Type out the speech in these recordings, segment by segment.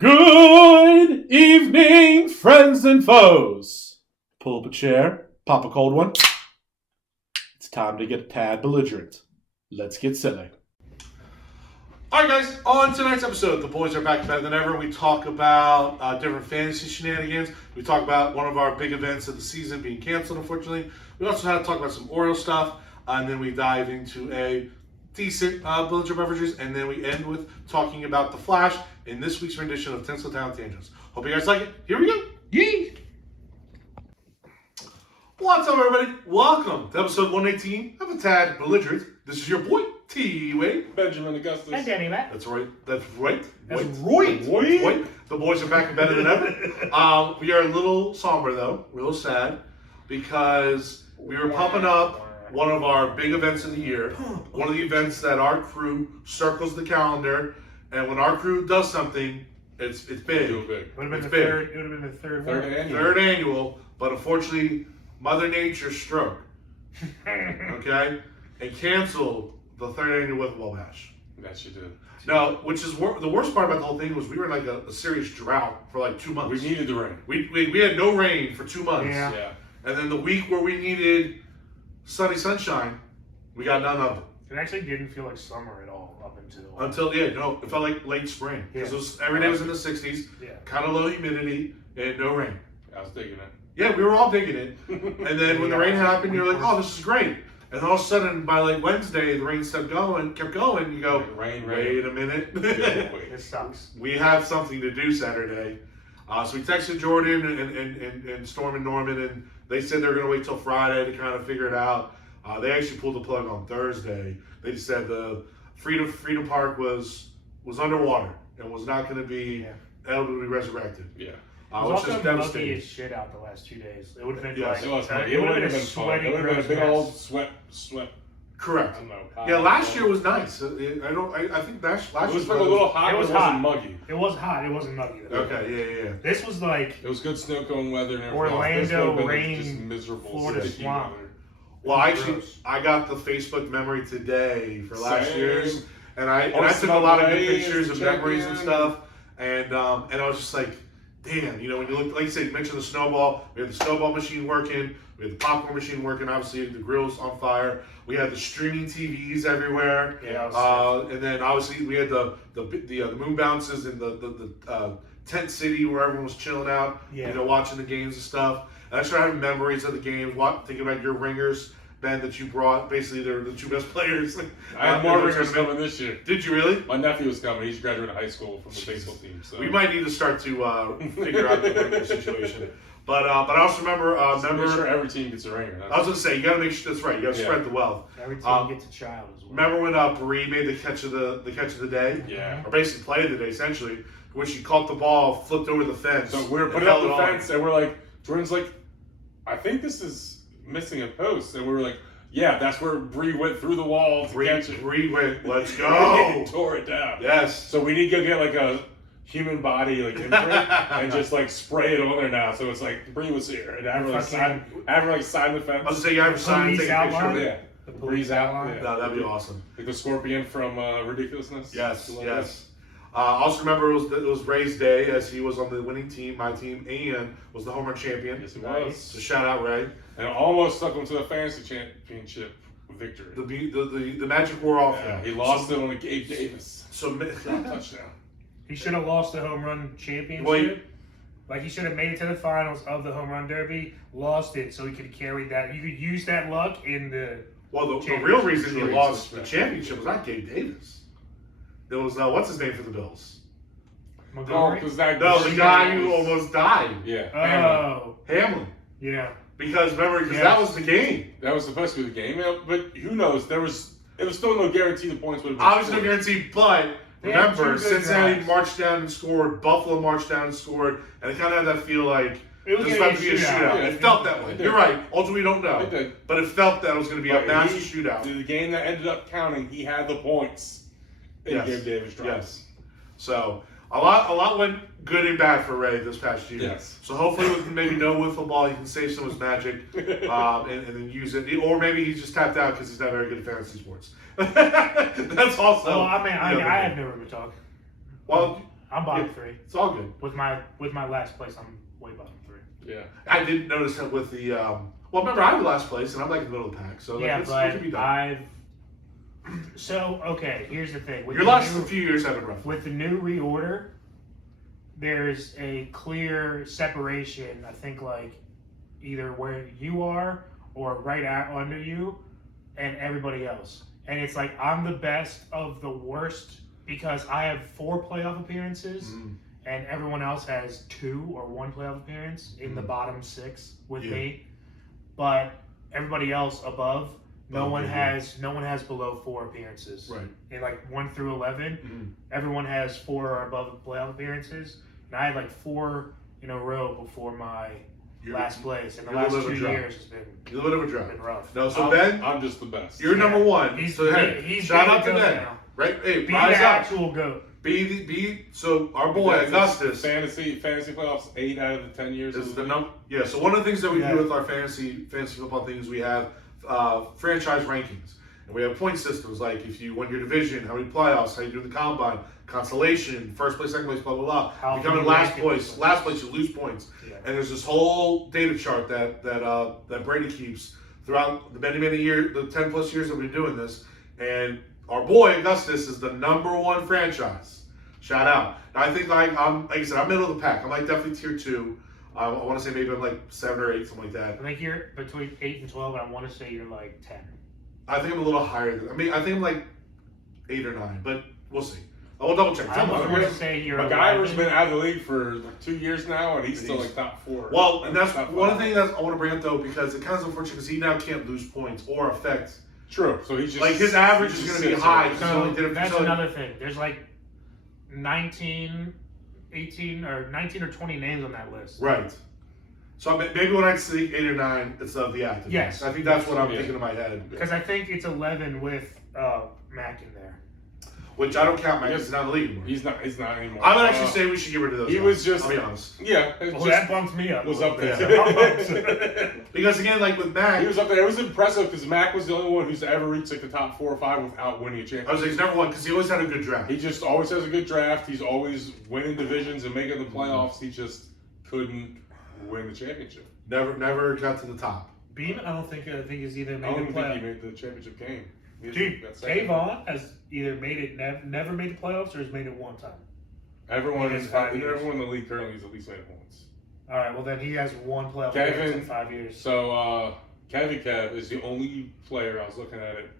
Good evening, friends and foes. Pull up a chair, pop a cold one. It's time to get a tad belligerent. Let's get silly. Alright guys, on tonight's episode, the boys are back better than ever. We talk about different fantasy shenanigans. We talk about one of our big events of the season being canceled, unfortunately. We also had to talk about some Oreo stuff, and then we dive into a decent belligerent beverages, and then we end with talking about The Flash in this week's rendition of Tinsel Town Tangents. Hope you guys like it. Here we go. Yee! What's up, everybody? Welcome to episode 118 of A Tad Belligerent. This is your boy, T.Wade. Benjamin Augustus. And DannyMatt. That's right. That's right. That's right. Right. The boys are back and better than ever. We are a little somber, though. We're a little sad because we were pumping up one of our big events of the year. One of the events that our crew circles the calendar. And when our crew does something, it's big. Real big. It would have big. been the third annual. Third annual, but unfortunately, Mother Nature struck. Okay? And canceled the third annual Wiffle Ball Bash. That she did. Now, which is the worst part about the whole thing was we were in like a serious drought for like 2 months. We needed the rain. We had no rain for 2 months. Yeah. And then the week where we needed sunny sunshine, we got none of it. It actually didn't feel like summer at all up until It felt like late spring. Because every day was in the 60s, kind of low humidity, and no rain. I was digging it. Yeah, we were all digging it. And then when the rain happened, you're like, oh, this is great. And all of a sudden, by like Wednesday, the rain kept going. You go, Rain. wait a minute. This sucks. We have something to do Saturday. So we texted Jordan and Storm and Norman, and they said they're going to wait till Friday to kind of figure it out. They actually pulled the plug on Thursday. They just said the Freedom Park was underwater and was not going to be able to be resurrected. Yeah. It was also muggy as shit out the last 2 days. It would have been Yes, like It was fun. it would have been a fun. sweaty, It would have been a big gross old mess. sweat. Correct. I don't know. Yeah, last year was nice. I think last It year was like a little hot. It was but hot. It wasn't muggy. It was hot. It wasn't muggy though. Okay, yeah. This was like It was good snow cone weather and everything. Orlando This would've been, rain, just miserable, Florida sticky swamp. weather. Well, actually, Gross. I got the Facebook memory today for last Same. year's, and I took a Arsenal lot of good Rays, pictures of memories and champion. stuff, and I was just like, damn, when you look, like you said, you mentioned the snowball. We had the snowball machine working. We had the popcorn machine working. Obviously, the grill's on fire. We had the streaming TVs everywhere. Yeah. And then obviously we had the moon bounces in the tent city where everyone was chilling out. Yeah. Watching the games and stuff. And I started having memories of the games. Thinking about your ringers, Ben, that you brought. Basically, they're the two best players. I had more ringers coming this year. Did you really? My nephew was coming. He's graduating high school from the baseball team. So We might need to start to figure out the ringer situation. But I also remember. make sure every team gets a ringer. I was gonna say you gotta make sure that's right. You gotta spread the wealth. Every team gets a child as well. Remember when Bree made the catch of the day? Yeah. Or basically play of the day, essentially, when she caught the ball, flipped over the fence. So we were putting up the fence, and we're like, Jordan's like, I think this is missing a post, and we were like, yeah, that's where Bree went through the wall to catch it. Bree went, let's go. And tore it down. Yes. So we need to go get like a human body imprint and just like spray it on there now. So it's like Bree was here, and have her like sign the fence. I was gonna say you have her sign and take a picture of it. Yeah. The Breeze out. outline. No, that'd be awesome. Like the scorpion from Ridiculousness. Yes. Also remember it was Ray's day as he was on the winning team, my team, and was the home run champion. Yes, it Nice. was. So shout out Ray. And it almost stuck him to the fantasy championship victory. The magic wore off Yeah, him. he lost it on a Gabe Davis So touchdown. He should have lost the home run championship. Wait. Like he should have made it to the finals of the home run derby, lost it, so he could carry that. You could use that luck in the. Well, the real reason he lost the championship was not Gabe Davis. It was what's his name for the Bills? Montgomery? because that No, the guy who almost died. Yeah. Oh, Hamlin. yeah. Because that was the game. That was supposed to be the game, yeah, but who knows? It was still no guarantee the points would have been Obviously, no scored. guarantee, but They had remember, two good Cincinnati drives. marched down and scored, Buffalo marched down and scored, and it kind of had that feel like It was this is gonna about to be be a shootout. Yeah, It felt that way. it did. You're right. Ultimately, we don't know. It did. But it felt that it was going to be a But massive shootout. The game that ended up counting, he had the points. And Yes. Gabe Davis dropped. Yes. So a lot went good and bad for Ray this past year. Yes. So hopefully with maybe no wiffle ball, he can save some of his magic and then use it. Or maybe he's just tapped out because he's not very good at fantasy sports. That's also. Well, I mean, the other I thing. have no room to talk. Well, I'm bottom 3. It's all good. With my last place, I'm way bottom 3. Yeah. I did notice that with the well, remember I have last place and I'm like in the middle of the pack, so Yeah, like, but it can be done. So okay, here's the thing. Your last few years have been rough. With the new reorder, there's a clear separation. I think like either where you are or right out under you, and everybody else. And it's like I'm the best of the worst because I have 4 playoff appearances, and everyone else has 2 or 1 playoff appearance in the bottom 6 with me. But everybody else above, no one has below 4 appearances. Right. In like 1 through 11, everyone has 4 or above playoff appearances, and I had like 4 in a row before my last place. And the last 2 years has been a little bit of a drought. Been rough. No, so Ben, I'm just the best. You're number 1. He's shout out to Ben. now. Right? Hey, Be the rise up. actual goat. So our boy Augustus. Fantasy playoffs 8 out of the 10 years. Is the number. Yeah. So one of the things that we do with our fantasy football things, we have franchise rankings, and we have point systems like if you won your division, how many playoffs, how you do the combine, consolation, first place, second place, blah blah blah. Becoming last place, you lose points. Yeah. And there's this whole data chart that Brady keeps throughout the many years, the 10 plus years that we've been doing this, and our boy Augustus is the number 1 franchise. Shout out. Now, I think like I said, I'm middle of the pack. I'm like definitely tier 2. I want to say maybe I'm like 7 or 8, something like that. I think you're between 8 and 12, and I want to say you're like 10. I think I'm a little higher. I think I'm like 8 or 9, but we'll see. I will double check. I want to say you're. MacGyver's been out of the league for like 2 years now, and he's still like top 4. Well, and that's one thing that I want to bring up though, because it kind of unfortunate because he now can't lose points or affect. True. So he's just like his average is going to be high. So that's another thing. There's like 19 or 20 names on that list. Right. So maybe when I see 8 or 9, it's of the active. Yes. I think that's what I'm thinking in my head. Because I think it's 11 with Mac in there. Which I don't count Mac because he's not in the league anymore. He's not anymore. I would actually say we should get rid of those. He guys, was just. I'll be honest. Yeah. Well, that bumps me up. Was up there. Because again, like with Mac, he was up there. It was impressive because Mac was the only one who's ever reached like the top 4 or 5 without winning a championship. I was like, he's number 1 because he always had a good draft. He just always has a good draft. He's always winning divisions and making the playoffs. He just couldn't win the championship. Never got to the top. Beam, I think he's either I made don't the think playoff. he made the championship game. Dude, Kayvon has either made it, never made the playoffs, or has made it one time. Everyone in the league currently has at least made it once. All right, well then he has 1 playoff appearance in 5 years. So Kev is the only player, I was looking at it,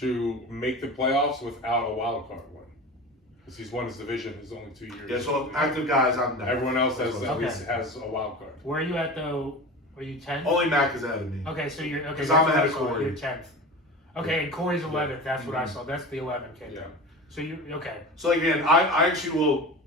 to make the playoffs without a wild card win. Because he's won his division his only 2 years. Yeah, so active guys, I'm not. Everyone else at least has a wild card. Where are you at though? Are you 10th? Only Mac is ahead of me. Okay, so you're okay. Because I'm ahead of Corey. You're 10th. Okay, and Corey's 11th. That's what I saw. That's the 11th kid. Yeah. So you okay? So again, I actually will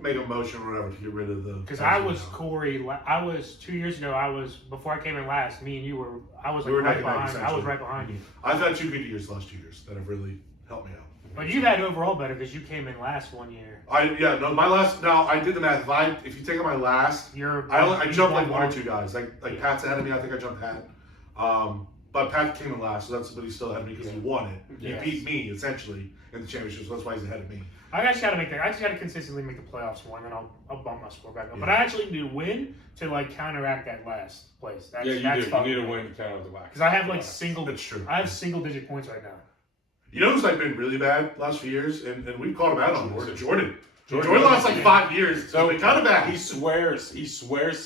make a motion or whatever to get rid of the. Because I was Corey. I was 2 years ago. Before I came in last. Me and you were. I was like right behind. I was right behind you. I've had 2 good years the last 2 years that have really helped me out. But you had overall better because you came in last 1 year. My last. Now I did the math. If you take out my last, I jumped like 1 or 2 guys. Like Pat's ahead of me. I think I jumped Pat. But Pat came in last, so but he's still ahead of me because he won it. He beat me essentially in the championship, so that's why he's ahead of me. I just got to consistently make the playoffs one, and I'll bump my score back up. Yeah. But I actually need to win to like counteract that last place. You do. You need to win to counteract the last. Because I have like single. That's true. I have single-digit points right now. You know who's like been really bad last few years, and we've called him out on this. Jordan lost like 5 years, so we kind of bad. He swears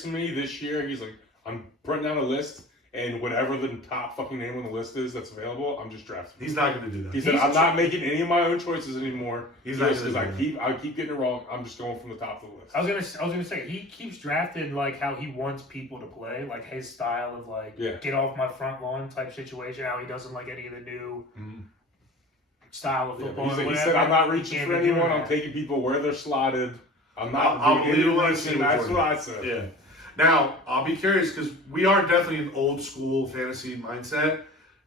to me this year. He's like, I'm putting down a list. And whatever the top fucking name on the list is that's available, I'm just drafting. He's not going to do that. He said, I'm not making any of my own choices anymore. He's not because I keep getting it wrong. I'm just going from the top of the list. I was gonna say he keeps drafting like how he wants people to play, like his style of like get off my front lawn type situation. How he doesn't like any of the new style of football. He said, I'm not reaching for anyone. I'm taking people where they're slotted. I'm not doing anything. That's what I said. Yeah. Now, I'll be curious because we are definitely an old school fantasy mindset.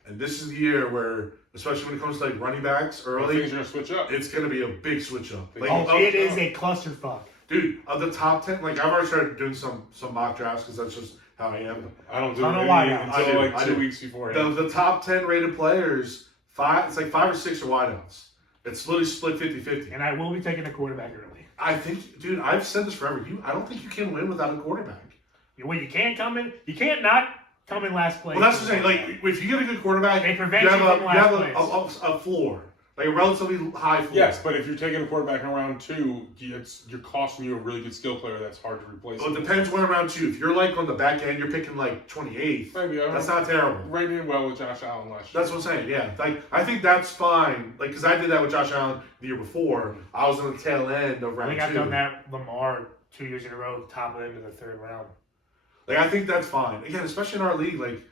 And this is the year where, especially when it comes to like running backs early, things are going to switch up. It's going to be a big switch up. Like, it is a clusterfuck. Dude, of the top 10, like I've already started doing some mock drafts because that's just how I am. I don't do it until like 2 weeks before. The top 10 rated players, it's like 5 or 6 are wideouts. It's literally split 50-50. And I will be taking a quarterback early. I think, dude, I've said this forever. I don't think you can win without a quarterback. Well, you can't not come in last place. Well, that's what I'm saying. Like, if you get a good quarterback, They prevent you have, you from last place. a floor. Like a relatively high floor. Yes, but if you're taking a quarterback in round 2, you're costing you a really good skill player that's hard to replace. Well, it depends where round 2. If you're like on the back end, you're picking like 28th. Maybe that's not terrible. Rated well with Josh Allen last year. That's what I'm saying. Yeah, like I think that's fine. Like because I did that with Josh Allen the year before. I was on the tail end of round 2. I think I've done that Lamar 2 years in a row, top end of the 3rd round. Like I think that's fine. Again, especially in our league, like,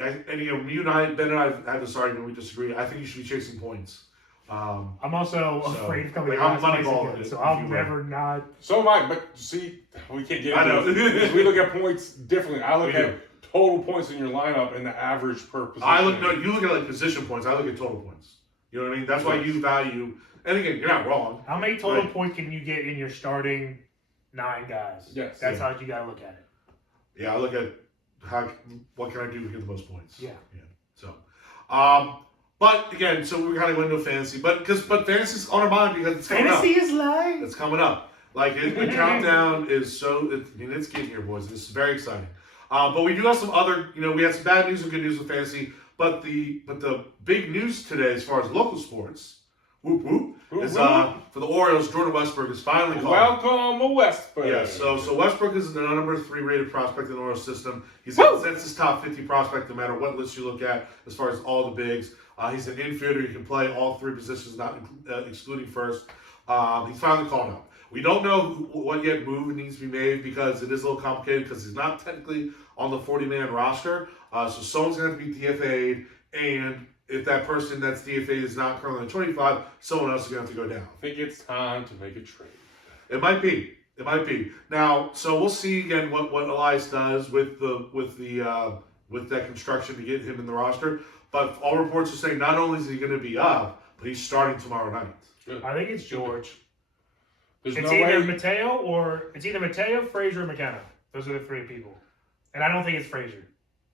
and you know, you and I, Ben and I have had this argument. We disagree. I think you should be chasing points. I'm also afraid of coming like, last I'm place again, so I'll never not. So am I, but see, we can't get into it. We look at points differently. I look at total points in your lineup and the average per position. You look at like position points. I look at total points. You know what I mean? That's why you value. And again, you're not wrong. How many total points can you get in your starting 9 guys? Yes, that's how you gotta look at it. Yeah, I look at what can I do to get the most points. Yeah. So, but again, so we're kind of going into fantasy, but fantasy's on our mind because it's coming up. Fantasy is life. It's coming up. Like the countdown is it's getting here, boys. This is very exciting. But we do have some other, we had some bad news and good news with fantasy. But the big news today, as far as local sports, is for the Orioles. Jordan Westbrook is finally called. Welcome, Westbrook. Yeah. So Westbrook is the number 3 rated prospect in the Orioles system. He's a consensus top 50 prospect, no matter what list you look at, as far as all the bigs. He's an infielder. He can play all 3 positions, not excluding first. He's finally called up. We don't know what yet move needs to be made because it is a little complicated because he's not technically on the 40-man roster. So someone's going to have to be DFA'd, and if that person that's DFA'd is not currently on 25, someone else is going to have to go down. I think it's time to make a trade. It might be. Now, so we'll see again what Elias does with that construction to get him in the roster. But all reports are saying not only is he going to be up, but he's starting tomorrow night. Good. I think it's George. It's either Mateo, Frazier, or McKenna. Those are the 3 people. And I don't think it's Frazier.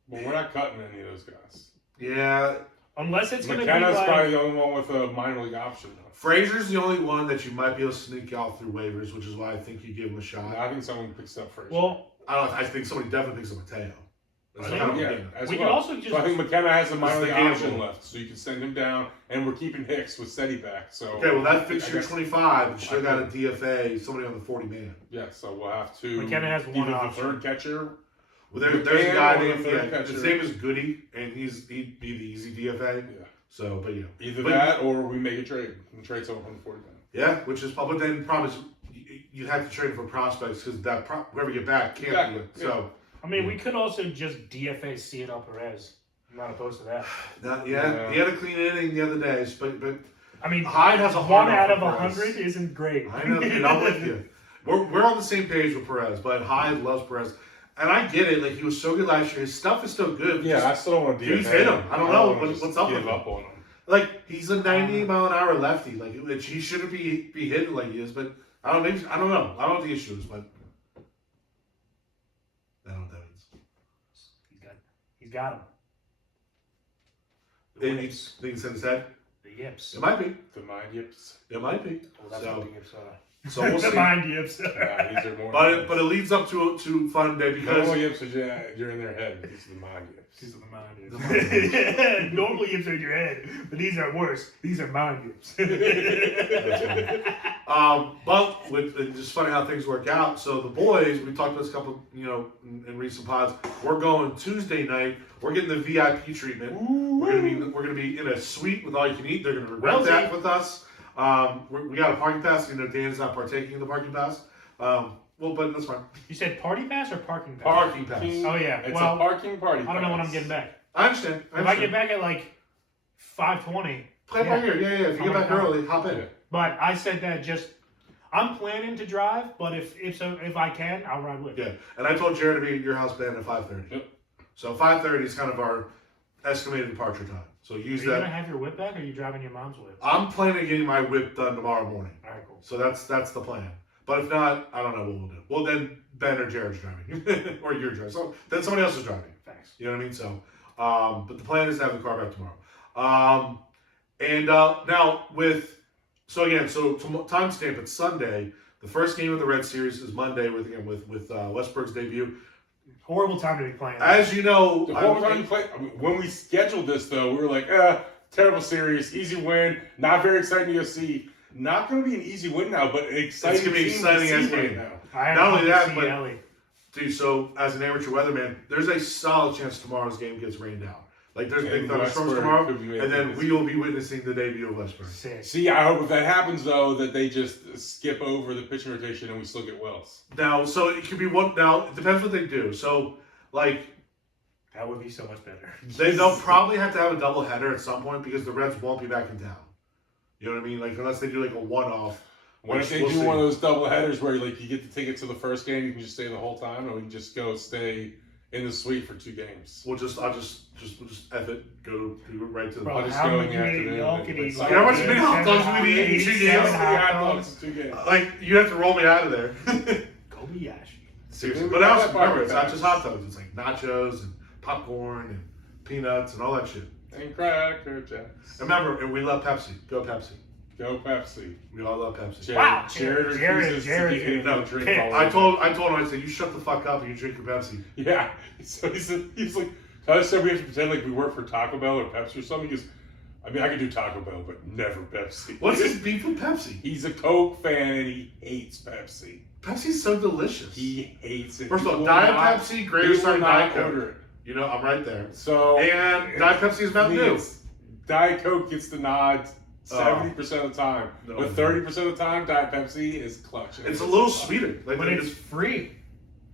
Well, we're not cutting any of those guys. Yeah. Unless it's going to be McKenna's probably the only one with a minor league option. Frazier's the only one that you might be able to sneak out through waivers, which is why I think you give him a shot. I think someone picks up Frazier. Well, I think somebody definitely picks up Mateo. I think McKenna has a minor league option left, so you can send him down, and we're keeping Hicks with steady back. So okay, well that fits your 25. You still got a DFA, somebody on the 40-man. Yeah, so we'll have to. McKenna has one option. The 3rd catcher. Well, there's a guy named his name is Goody, and he'd be the easy DFA. Yeah. So, but either that or we make a trade and trade someone from the 40-man. Yeah, which is probably then promise you have to trade for prospects because whoever you get back can't do it. Yeah. So. I mean, we could also just DFA Cianel Perez. I'm not opposed to that. He had a clean inning the other day, but I mean, Hyde has a 1 out of 100 isn't great. I know, dude, I'm with you. We're on the same page with Perez, but Hyde loves Perez, and I get it. Like he was so good last year, his stuff is still good. Yeah, I still don't want to dudes hit him. I don't know what's up with him. On him. Like he's a 98-mile-an-hour lefty. Like he shouldn't be hitting like he is, but I don't know. I don't know what the issue is, but. I don't know what that means. He's got him. Think he send his head? The yips. It might be. The mind yips. It might be. Well, that's what the yips are. So we'll see. The mind yips. These are more. But it leads up to fun day because normal yips are you're in their head. These are the mind yips. These are the mind yips. Normal yips are in your head, but these are worse. These are mind yips. But it's just funny how things work out. So the boys, we talked about this a couple, in recent pods. We're going Tuesday night. We're getting the VIP treatment. Ooh. We're gonna be in a suite with all you can eat. They're gonna regret that with us. We got a parking pass. Dan's not partaking in the parking pass. But that's fine. You said party pass or parking pass? Parking pass. Oh yeah. It's a parking party. I don't know when I'm getting back. I understand. If I get back at like 5:20. Play by here. Yeah. If you get back early, hop in. But I said that I'm planning to drive, but if I can, I'll ride with you. Yeah, and I told Jared to be at your house, Ben, at 5:30. Yep. So 5:30 is kind of our estimated departure time. So use that. Are you gonna have your whip back, or are you driving your mom's whip? I'm planning on getting my whip done tomorrow morning. All right, cool. So that's the plan. But if not, I don't know what we'll do. Well, then Ben or Jared's driving, or you're driving. So then somebody else is driving. Thanks. You know what I mean? So, but the plan is to have the car back tomorrow. Now so timestamp, it's Sunday. The first game of the Red Series is Monday with Westbrook's debut. Horrible time to be playing. As you know, when we scheduled this, though, we were like, terrible series, easy win, not very exciting to see. Not going to be an easy win now, but exciting. It's going to be exciting as game now. Not only that, but dude, so as an amateur weatherman, there's a solid chance tomorrow's game gets rained out. Like there's big thunderstorms tomorrow, and then we will be witnessing the debut of Westbrook. See, I hope if that happens though, that they just skip over the pitching rotation and we still get Wells. Now, so it could be one. Now it depends what they do. So, like, that would be so much better. They'll probably have to have a doubleheader at some point because the Reds won't be back in town. You know what I mean? Like unless they do like a one-off. What if they do one of those double headers where like you get the ticket to the first game, you can just stay the whole time, or we can just go stay in the suite for 2 games? I'll just F it, go right to the. I'll just go in the afternoon. You know how much many hot dogs we need in 2 games? Hot dogs in 2 games. Like you have to roll me out of there. Kobayashi. Seriously, but I also remember it's not just hot dogs. It's like nachos and popcorn and peanuts and all that shit. And Cracker Jacks. Remember, and we love Pepsi. Go Pepsi. Go Pepsi. We all love Pepsi. Wow, Jared refuses to give me no drink. I told him, I said, you shut the fuck up and you drink your Pepsi. Yeah. So he's like, I said we have to pretend like we work for Taco Bell or Pepsi or something. He goes, I mean, I could do Taco Bell, but never Pepsi. What's his beef with Pepsi? He's a Coke fan and he hates Pepsi. Pepsi's so delicious. He hates it. First of all, Diet Pepsi, greater starting Diet Coke. You know, I'm right there. So and Diet Pepsi is Mountain Dew. Diet Coke gets the nod 70% of the time, but 30% of the time, Diet Pepsi is clutch. It's a little sweeter, like, but it's free.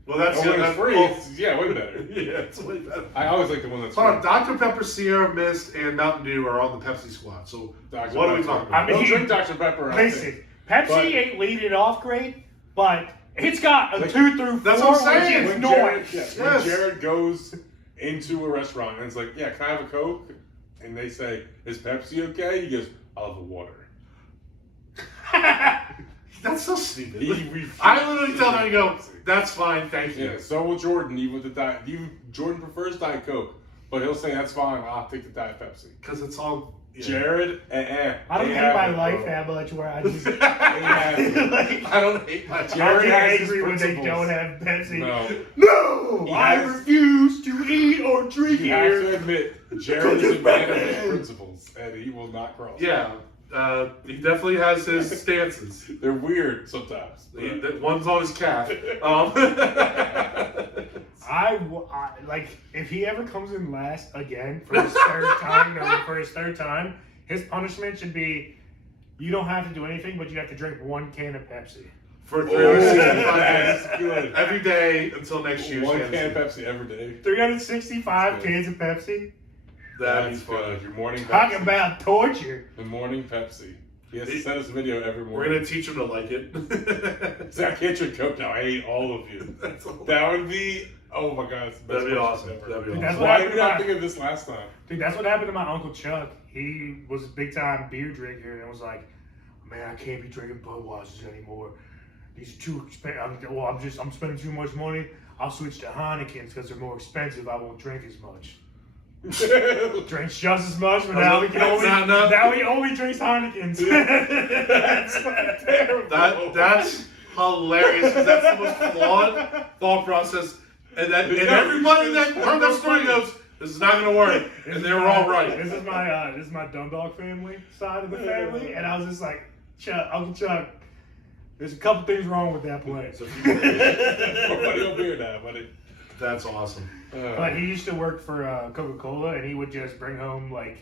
Well, that's free. It's, way better. Yeah, it's way better. I always like the one that's free. Dr. Pepper, Sierra Mist, and Mountain Dew are on the Pepsi squad. So what are we talking about? I mean, don't drink Dr. Pepper. Listen, Pepsi ain't leading off great, but it's got a 2 through 4. That's what I'm saying. When Jared goes into a restaurant and it's like, yeah, can I have a Coke? And they say, is Pepsi okay? He goes, I'll have a water. That's so stupid. I literally tell him, I go, that's fine, thank you. Yeah, so will Jordan, even with the Diet. Jordan prefers Diet Coke, but he'll say, that's fine, I'll take the Diet Pepsi. Because it's all... Yeah. Jared, I don't hate my life that much where I just... I don't hate my... Jared I get angry when they don't have Pepsi. No! I refuse to eat or drink here. You have to admit, Jared is a man of his principles, and he will not cross. Yeah. He definitely has his stances. They're weird sometimes. One's on his calf. I like if he ever comes in last again for his third time, his punishment should be you don't have to do anything, but you have to drink 1 can of Pepsi. For 365 days. Good. Every day until next year's 1 can of Pepsi every day. 365 cans of Pepsi? That's good. Your morning Pepsi. Talking about torture. The morning Pepsi. He has to send us a video every morning. We're going to teach him to like it. See, I can't drink Coke now. I hate all of you. That would be... Oh my God. That'd be awesome. Why did I think of this last time? Dude, that's what happened to my Uncle Chuck. He was a big time beer drinker and was like, man, I can't be drinking Budweisers anymore. These are too expensive. I'm spending too much money. I'll switch to Heinekens because they're more expensive. I won't drink as much. Drinks just as much, but now he only drinks Heinekens. That's terrible. That's hilarious because that's the most flawed thought process. And everybody that heard that story goes, this is not going to work. And they were all right. This is my Dundalk family side of the family. And I was just like, Uncle Chuck, there's a couple things wrong with that place. That's awesome. But he used to work for Coca-Cola, and he would just bring home like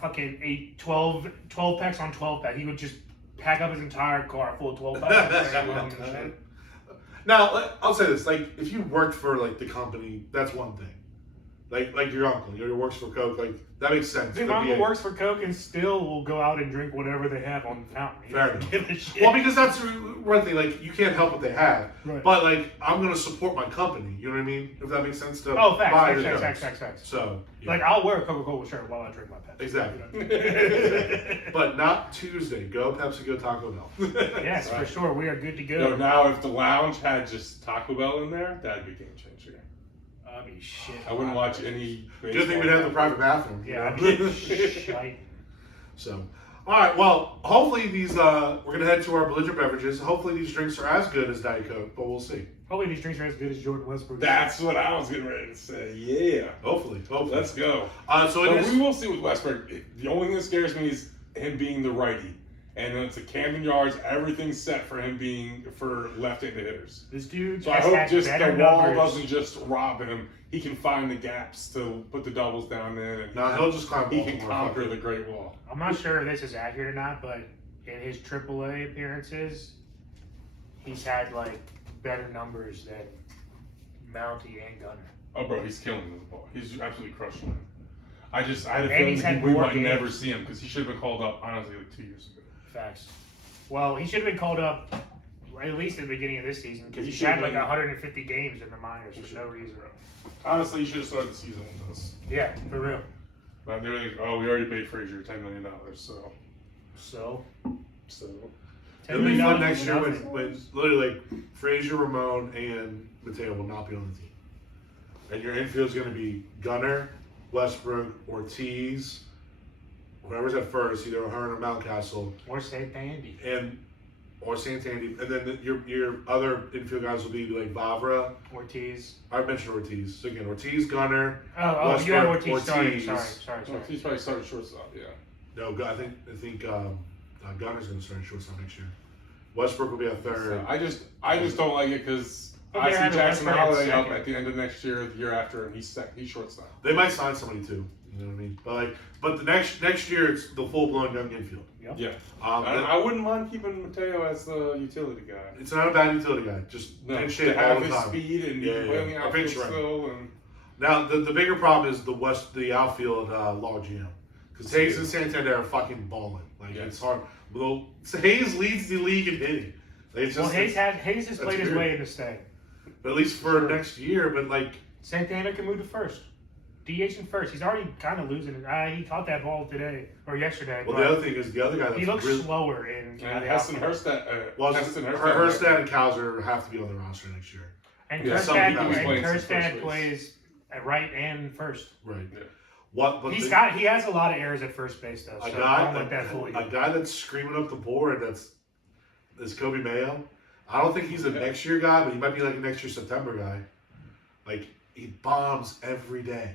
fucking 12 packs on 12 pack. He would just pack up his entire car full of 12 packs. And shit. Now, I'll say this: like, if you worked for like the company, that's one thing. Like your uncle, he works for Coke. Like that makes sense. Dude, my uncle works for Coke and still will go out and drink whatever they have on the fountain. Fair enough. Well, because that's one thing. Like you can't help what they have, right. But like I'm gonna support my company. You know what I mean? If that makes sense to facts. So yeah. Like I'll wear a Coca-Cola shirt while I drink my Pepsi. Exactly. But not Tuesday. Go Pepsi. Go Taco Bell. Yes, right. For sure. We are good to go. So now, if the lounge had just Taco Bell in there, that'd be a game changer. I mean, shit. I wouldn't watch any. Good thing we'd have the private bathroom. Yeah, I mean, shit. So, All right. Well, hopefully these. We're gonna head to our belligerent beverages. Hopefully these drinks are as good as Diet Coke, but we'll see. Hopefully these drinks are as good as Jordan Westbrook. That's what I was getting ready to say. Yeah. Hopefully. Let's go. So we will see with Westbrook. The only thing that scares me is him being the righty. And it's a Camden Yards, everything's set for him being for left-handed hitters. This dude. So I hope just the wall doesn't just rob him. He can find the gaps to put the doubles down in. And he'll just climb. He can conquer the Great Wall. I'm not sure if this is accurate or not, but in his AAA appearances, he's had like better numbers than Mountie and Gunner. Oh, bro, he's killing the ball. He's absolutely crushing it. I had a And feeling we might never see him because he should have been called up, honestly, like 2 years ago. Facts. Well, he should have been called up at least at the beginning of this season because he had like 150 games in the minors for no reason. Honestly, he should have started the season with us. Yeah, for real. But they're like, oh, we already paid Frazier $10 million, so. It'll be fun next year when literally like Frazier, Ramon, and Mateo will not be on the team, and your infield's going to be Gunner, Westbrook, Ortiz. Whoever's at first, either Hearn or Mountcastle, or Santandy, or Santandy, and then your other infield guys will be like Vavra, Ortiz. I mentioned Ortiz. So again, Ortiz, Gunner. Oh, you have Ortiz starting. Sorry. He's probably starting shortstop. Yeah. No, I think Gunner's going to start shortstop next year. Westbrook will be a third. So I just don't like it because I see Jackson Holiday up at the end of next year, the year after, and he's shortstop. They might sign somebody too. You know what I mean? But the next year it's the full blown young infield. Yep. Yeah. I wouldn't mind keeping Mateo as the utility guy. It's not a bad utility guy. Just pinch hit all the time. Speed and playing the outfield still. And now the bigger problem is the outfield log jam because Hayes and Santander are fucking balling. Like it's hard. Well, Hayes leads the league in hitting. Hayes has played his way into staying. But at least for next year. But like Santander can move to first. DH in first. He's already kind of losing it. He caught that ball today or yesterday. Well, the other thing is the other guy. He looks slower in. Heston Hurstad. Hurstad and Kauser have to be on the roster next year. And Kerstad plays at right and first. Right. Yeah. He has a lot of errors at first base though. So don't let that fool you. A guy that's screaming up the board is Kobe Mayo. I don't think he's a next year guy, but he might be like a next year September guy. Like he bombs every day.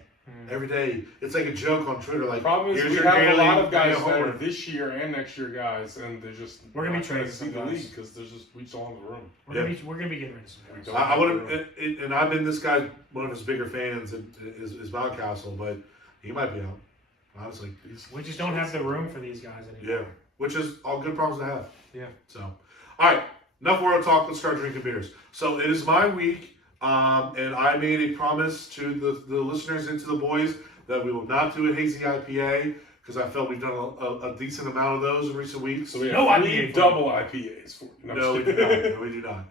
Every day, it's like a joke on Twitter. Like, problem is we have a lot of guys that are this year and next year guys, and they're just we're gonna be trying to see the league because we just don't have the room. We're gonna be getting rid of some guys. I would have, and I've been this guy one of his bigger fans is Mountcastle, but he might be out. Honestly, we just don't have the room for these guys anymore. Yeah, which is all good problems to have. Yeah. So, all right, enough world talk. Let's start drinking beers. So it is my week. And I made a promise to the listeners and to the boys that we will not do a hazy IPA because I felt we've done a decent amount of those in recent weeks. So we have three double IPAs for you. No, we do not. No, we do not.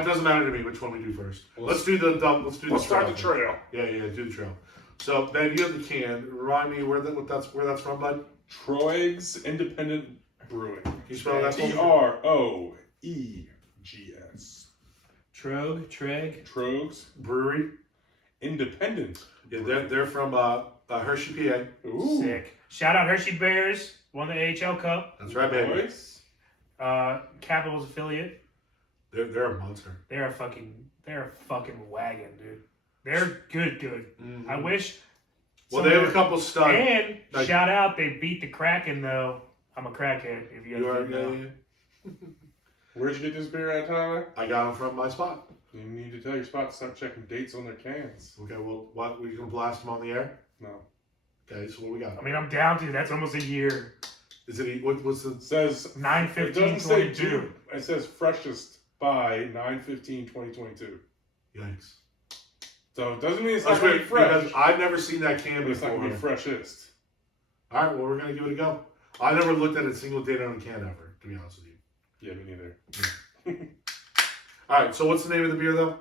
It doesn't matter to me which one we do first. Let's do the double. Let's start the trail. Yeah, do the trail. So Ben, you have the can. Remind me where that's from, bud. Troig's Independent Brewing. Can you spell that? Troegs. Troegs Brewery. Independent. Yeah, they're from Hershey, PA. Ooh. Sick. Shout out Hershey Bears. Won the AHL Cup. That's right, baby. Capitals affiliate. They're a monster. They're a fucking wagon, dude. They're good. Mm-hmm. I wish. Well, they have a couple studs. And shout out, they beat the Kraken though. I'm a crackhead. If you are, know. Yeah. Where'd you get this beer at, Tyler? I got them from my spot. You need to tell your spot to start checking dates on their cans. Okay, well, what? We gonna blast them on the air? No. Okay, so what we got? I mean, I'm down to. That's almost a year. Is it? What's the? It says 9/15/22. It says freshest by 9/15/2022. Yikes. So it doesn't mean it's not going to be fresh. I've never seen that can before. It's not going to be freshest. All right, well, we're going to give it a go. I never looked at a single date on a can ever, to be honest with you. Yeah, me neither. Yeah. All right, so what's the name of the beer, though?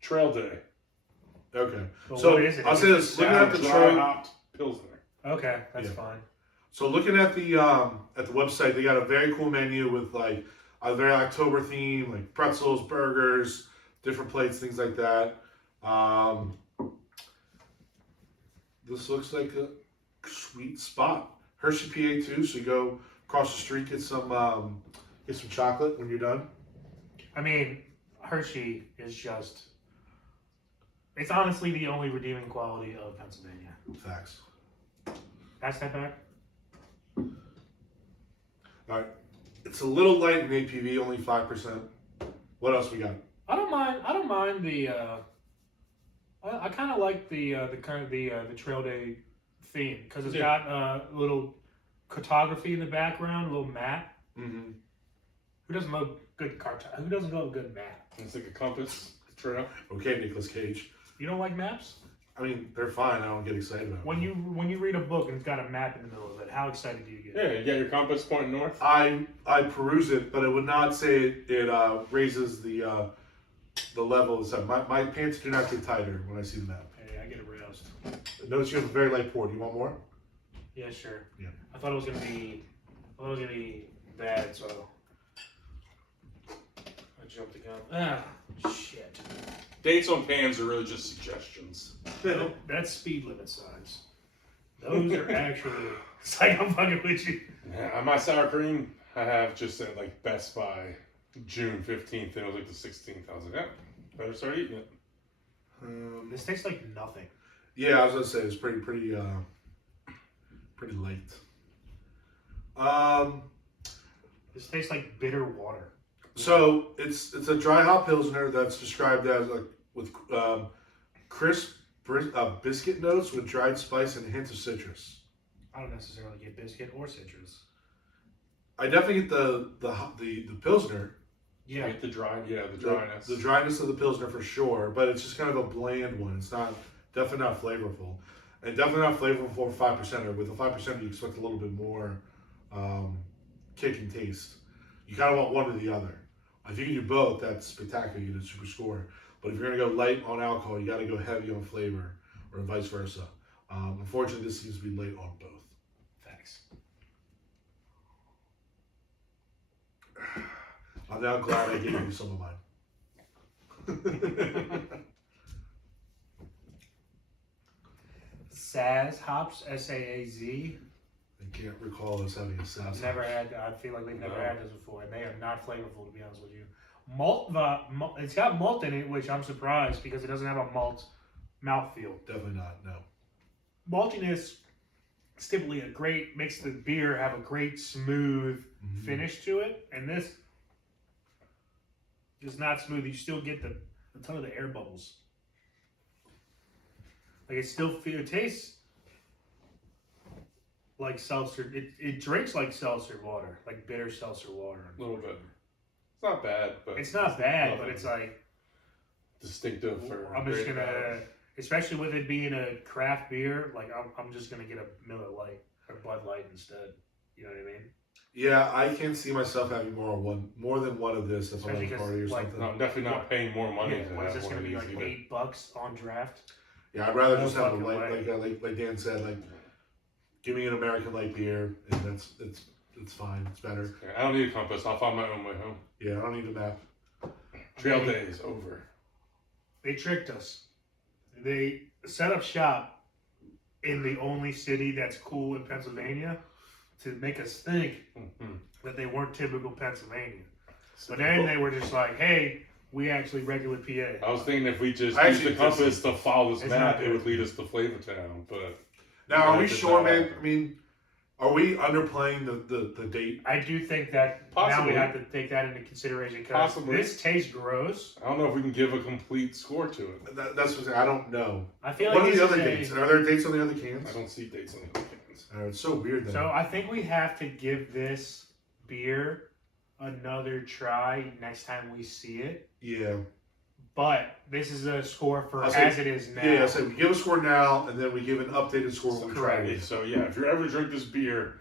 Trail Day. Okay. Well, so what is it? I'll say this. Looking at the dry hopped Pilsner. Okay, that's fine. So looking at the website, they got a very cool menu with like a very October theme, like pretzels, burgers, different plates, things like that. This looks like a sweet spot. Hershey PA too. So you go across the street, get some chocolate when you're done. I mean, Hershey is just. It's honestly the only redeeming quality of Pennsylvania. Facts. Pass that back. All right. It's a little light in APV, only 5%. What else we got? I don't mind the. I kind of like the trail day theme because it's got a little cartography in the background, a little map. Mm-hmm. Who doesn't love good Who doesn't love a good map? It's like a compass trail. Okay, Nicolas Cage. You don't like maps? I mean, they're fine. I don't get excited about When them. you read a book and it's got a map in the middle of it, how excited do you get? Yeah, you got your compass pointing north. I peruse it, but I would not say it raises the level of stuff. My pants do not get tighter when I see the map. Hey, I get aroused. Notice you have a very light pour. Do you want more? Yeah, sure. Yeah. I thought it was gonna be bad, so I jumped the gun. Ah, shit. Dates on pans are really just suggestions. Nope, that's speed limit signs. Those are actually. It's like I'm fucking with you. Yeah, on my sour cream, I have just said like Best Buy June 15th, and it was like the 16th. I was like, yeah, better start eating it. This tastes like nothing. Yeah, I was gonna say it's pretty light. This tastes like bitter water. So it's a dry hop pilsner that's described as like with crisp biscuit notes with dried spice and hints of citrus. I don't necessarily get biscuit or citrus. I definitely get the pilsner. Yeah. Get the dryness. The dryness of the pilsner for sure, but it's just kind of a bland one. It's definitely not flavorful, and definitely not flavorful for 5%er. With a 5%er, you expect a little bit more kick and taste. You kind of want one or the other. If you can do both, that's spectacular. You get a super score. But if you're gonna go light on alcohol, you got to go heavy on flavor, or vice versa. Unfortunately, this seems to be late on both. Thanks. I'm now glad I gave you some of mine. Saz hops, SAAZ. I can't recall us having a Saz. I feel like we've never had this before, and they are not flavorful, to be honest with you. It's got malt in it, which I'm surprised because it doesn't have a malt mouthfeel. Definitely not, no. Maltiness is typically makes the beer have a great smooth finish to it, and this is not smooth. You still get a ton of the air bubbles. Like it tastes like seltzer. It drinks like seltzer water, like bitter seltzer water. A little bit. It's not bad, but it's not bad, but it's like distinctive for. I'm just gonna, especially with it being a craft beer, like I'm just gonna get a Miller Lite or Bud Light instead. You know what I mean? Yeah, I can see myself having more than one of this if I'm at a party or something. No, I'm definitely not paying more money. Yeah, to what is have this one gonna of be these like either. $8 on draft? Yeah, I'd rather just No have a fucking light, like Dan said, like give me an American light beer, and it's fine. It's better. Yeah, I don't need a compass. I'll find my own way home. Yeah, I don't need a map. Trail day is over. They tricked us. They set up shop in the only city that's cool in Pennsylvania to make us think that they weren't typical Pennsylvania. But then they were just like, hey, we actually regular PA. I was thinking if we just I use actually the compass just- to follow this It's map, not it good. would lead us to Flavortown. But Now, are we That's sure, not man? happening. I mean, are we underplaying the date? I do think that now Possibly. we have to take that into consideration because Possibly. this tastes gross. I don't know if we can give a complete score to it. That's what I don't know. I feel What like are this the other is dates? Are there dates on the other cans? I don't see dates on the other cans. It's so weird. Then. So I think we have to give this beer another try next time we see it. Yeah. But this is a score for I'll say- as it is now. Yeah, so we give a score now, and then we give an updated score when we try it. So yeah, if you're ever to drink this beer,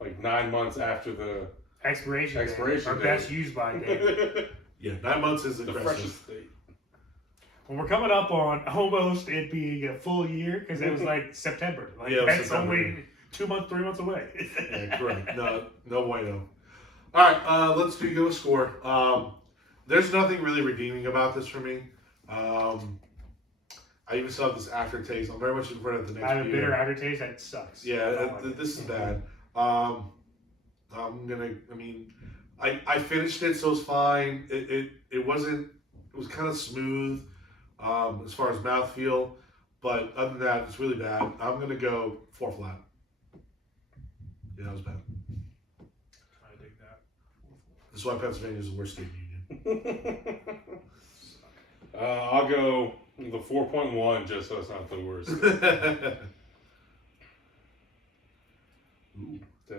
like 9 months after the Expiration date, or date. best used by date. Yeah, 9 months is the aggressive. freshest date. Well, we're coming up on almost it being a full year because it was like September. Like Yeah, it was that's September. only 2 months, 3 months away. Yeah, correct. No bueno. All right, let's give a score. There's nothing really redeeming about this for me. I even still have this aftertaste. I'm very much in front of the next I have a beer. bitter aftertaste that sucks. Yeah, this is bad. I'm gonna. I mean, I finished it, so it's fine. It wasn't. It was kind of smooth, as far as mouthfeel, but other than that, it's really bad. I'm gonna go 4 flat. Yeah, that was bad. I dig that. That's why Pennsylvania is the worst state in the union. I'll go the 4.1 just so it's not the worst. Ooh. Yeah.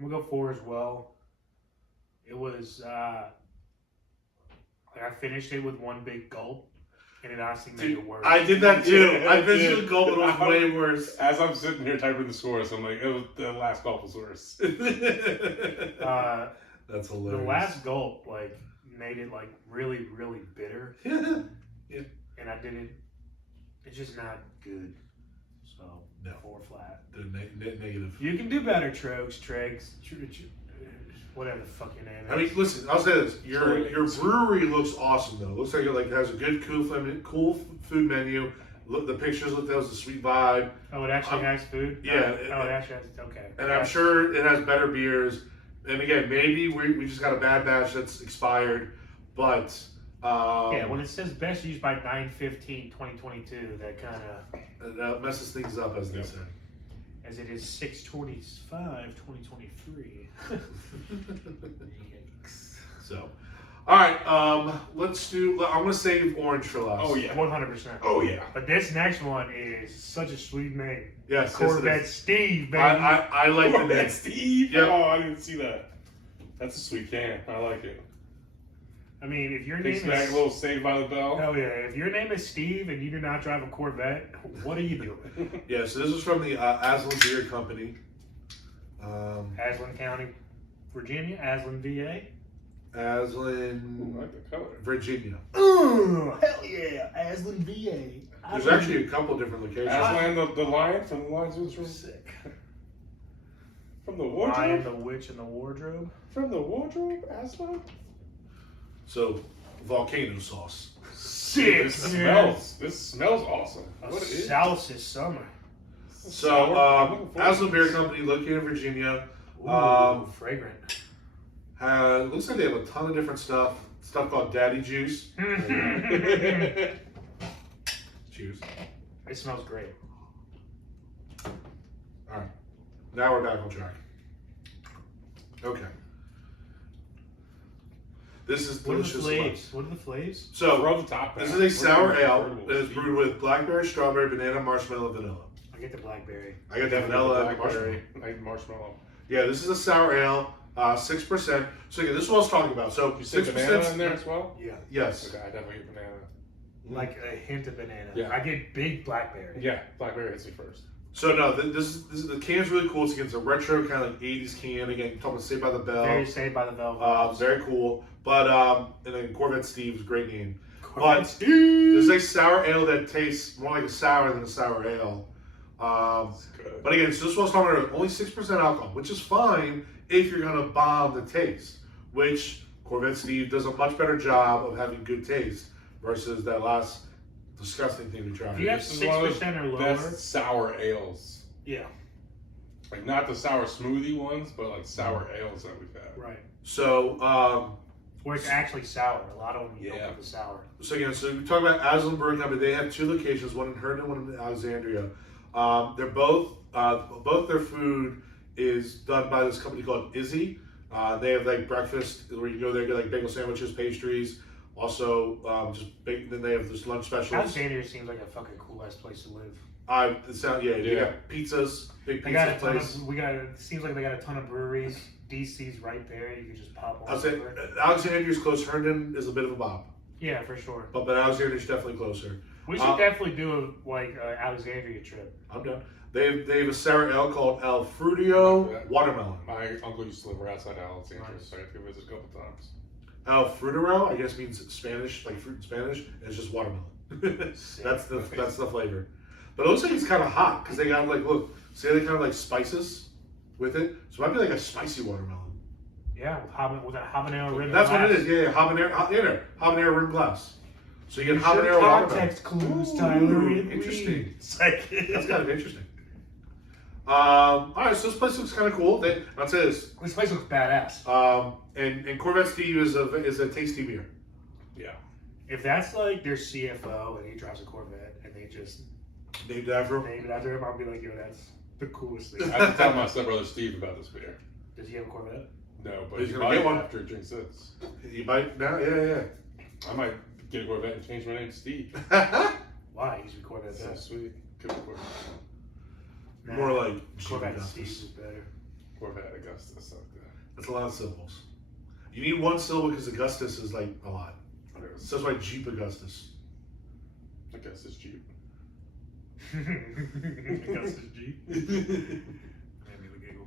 I'm gonna go 4 as well. It was like I finished it with one big gulp, and it honestly made it worse. I did that too. Yeah, I finished with gulp, and it was way worse. As I'm sitting here typing the scores, I'm like, the last gulp was worse. That's hilarious. The last gulp like made it like really, really bitter. Yeah. And I didn't. It's just not good. So No. 4 flat. The negative. You can do better, Tregs, whatever the fuck your name is. I mean, listen. I'll say this: your brewery looks awesome, though. It looks like it has a good, cool food menu. Look, the pictures look. That was a sweet vibe. Oh, it actually has food. Yeah. It actually has. Okay. And I'm sure it has better beers. And again, maybe we just got a bad batch that's expired, but yeah, when it says best used by 9/15/2022, that kind of that messes things up, as they say. As it is 6/25/2023. Yikes. So, all right, let's do. I'm gonna save orange for last. Oh yeah, 100%. Oh yeah. But this next one is such a sweet name. Yes, Corvette Steve, baby. I like the name. That's Steve. Yep. Oh, I didn't see that. That's a sweet can. I like it. I mean, if your name Takes is back a little Saved by the Bell. hell yeah, if your name is Steve and you do not drive a Corvette, what are you doing? Yeah, so this is from the Aslan Beer Company. Aslan County, Virginia, Aslan, VA. Aslan, I like the color. Virginia. Oh, hell yeah, Aslan, VA. There's actually a couple different locations. Aslan, the lion from the Lions of the Sick. From the Lion, wardrobe. the Witch, and the Wardrobe. From the wardrobe, Aslan. So, volcano sauce. Sick. This smells awesome. What is it? South is summer. So, Aslan Beer Company, located in Virginia. Ooh, fragrant. Looks like they have a ton of different stuff. Stuff called Daddy Juice. Cheers. It smells great. All right. Now we're back on track. Okay. This is What are the delicious. flavors? What are the flavors? So, Throw the top this down. is a sour ale Incredible. that is brewed with blackberry, strawberry, banana, marshmallow, vanilla. I get the blackberry. I got the vanilla and marshmallow. Blackberry, like marshmallow. Yeah, this is a sour ale, 6%. So again, this is what I was talking about. So You say 6%. banana in there as well? Yeah. Yes. Okay, I definitely get banana. Like a hint of banana. Yeah. I get big blackberry. Yeah, blackberry hits me first. So no, this is the can's really cool. It's a retro kind of like 80s can. Again, talking about Saved by the Bell. Very Saved by the Bell. Very cool. But and then Corvette Steve's a great name. Corvette But Steve. this is a sour ale that tastes more like a sour than a sour ale. That's good. But again, so this was talking about only 6% alcohol, which is fine if you're gonna bomb the taste. Which Corvette Steve does a much better job of having good taste versus that last disgusting thing we tried. If you have This is one of 6% or the lower. best sour ales. Yeah. Like not the sour smoothie ones, but like sour ales that we've had. Right. So Where it's actually sour. A lot of them you Yeah. don't put the sour. So again, so we talk about Aslan Brewing Company. They have 2 locations, one in Herndon, one in Alexandria. They're both their food is done by this company called Izzy. They have like breakfast where you go there get like bagel sandwiches, pastries. Also, then they have this lunch specials. Alexandria seems like a fucking cool ass place to live. They Yeah. got pizzas, big They got pizza a ton place. of. It seems like they got a ton of breweries. DC's right there. You can just pop on. I'll say Alexandria's close. Herndon is a bit of a bop, Yeah, for sure. but Alexandria's definitely closer. We should definitely do a Alexandria trip. I'm done. They have a sour ale called El Frutio Watermelon. My uncle used to live right outside Alexandria, so I had to visit a couple times. El Frutero, I guess means Spanish, like fruit in Spanish, and it's just watermelon. that's the flavor. But it looks like it's kind of hot because they got like, look, see they kind of like spices with it, so it might be like a spicy watermelon. Yeah, with a habanero rim. That's glass. what it is. Yeah, habanero rim glass. So you get Sure habanero context watermelon. clues, Tyler. Interesting. It's like, That's kind of interesting. All right, so this place looks kind of cool. I'll say this. This place looks badass. And Corvette Steve is a tasty beer. Yeah. If that's like their CFO and he drives a Corvette and they just Named after him. name it after him, I'll be like, yo, that's the coolest thing. I have to tell my stepbrother Steve about this beer. Does he have a Corvette? No, but He's he gonna might get one. after he drinks this. You might now, yeah. I might get a Corvette and change my name to Steve. Why? He's a Corvette. So sweet. Could be Corvette. More like Jeep Corvette Augustus. Steve is better. Corvette Augustus. Something. That's a lot of syllables. You need one syllable because Augustus is like a lot. So that's why Jeep Augustus. Augustus Jeep. Augustus G. Made me giggle.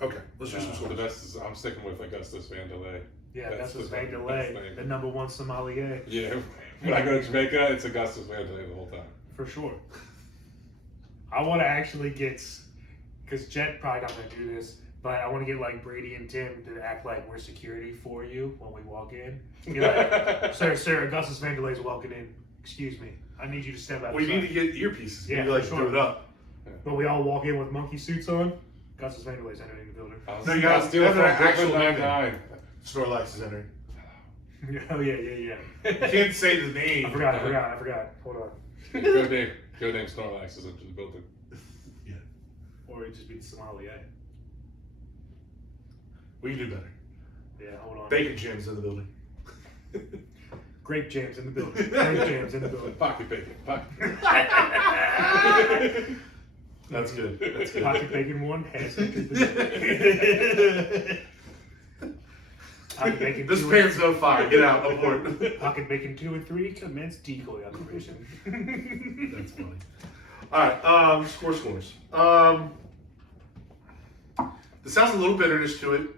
Okay, let's do some The scores. best is I'm sticking with Augustus Vandelay. Yeah, That's Augustus the Van best Delay, name. the #1 sommelier. Yeah. When I go to Jamaica, it's Augustus Vandelay the whole time. For sure. I want to actually get, because Jet probably not going to do this, but I want to get like Brady and Tim to act like we're security for you when we walk in. Be like, sir, Augustus Van Delay's walking in. Excuse me. I need you to step outside. We need to get earpieces. Yeah, Maybe like for sure. do it up. But we all walk in with monkey suits on. Augustus Van Delay's entering the building. No, you gotta steal have from an actual Brooklyn name. Nine-Nine. Snorlax is entering. Oh, yeah. You can't say the name. I forgot. Hold on. Codename Snorlax is into the building. Yeah. Or it just be the sommelier. We can do better. Yeah, hold on. Bacon Jim's in the building. Grape jams in the building. Grape jams in the building. Pocket bacon. That's good. That's good. Pocket bacon 1 has entered the building. Pocket bacon This 2 pan's on fire. Get out. Abort. Pocket bacon 2 and 3 commence decoy operation. That's funny. All right. Scores. This has a little bitterness to it.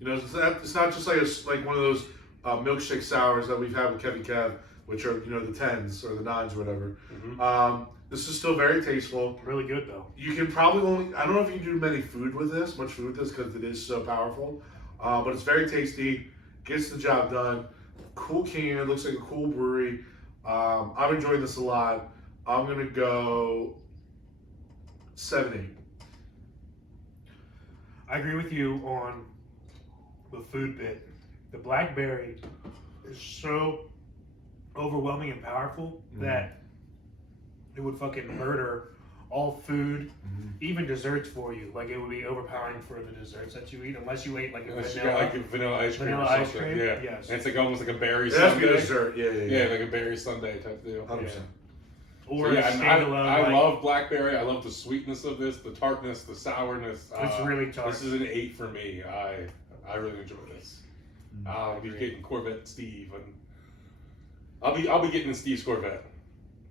You know, it's not just like one of those milkshake sours that we've had with Kevy Kev, which are the 10s or the 9s or whatever. Mm-hmm. This is still very tasteful. Really good though. You can probably I don't know if you can do much food with this because it is so powerful. But it's very tasty. Gets the job done. Cool can. Looks like a cool brewery. I'm enjoying this a lot. I'm gonna go 7-8. I agree with you on the food bit. The blackberry is so overwhelming and powerful that it would fucking murder all food, even desserts for you. Like it would be overpowering for the desserts that you eat, unless you ate like a Unless you got like a vanilla ice cream vanilla or ice something. cream? Yeah. Yes. And it's like almost like a berry It has to be a sundae. dessert. Yeah, like a berry sundae type deal. 100%. Or So, yeah, a and standalone. I love blackberry. I love the sweetness of this, the tartness, the sourness. It's really tart. This is an 8 for me. I really enjoy this. I'll be getting Corvette Steve, and I'll be getting Steve's Corvette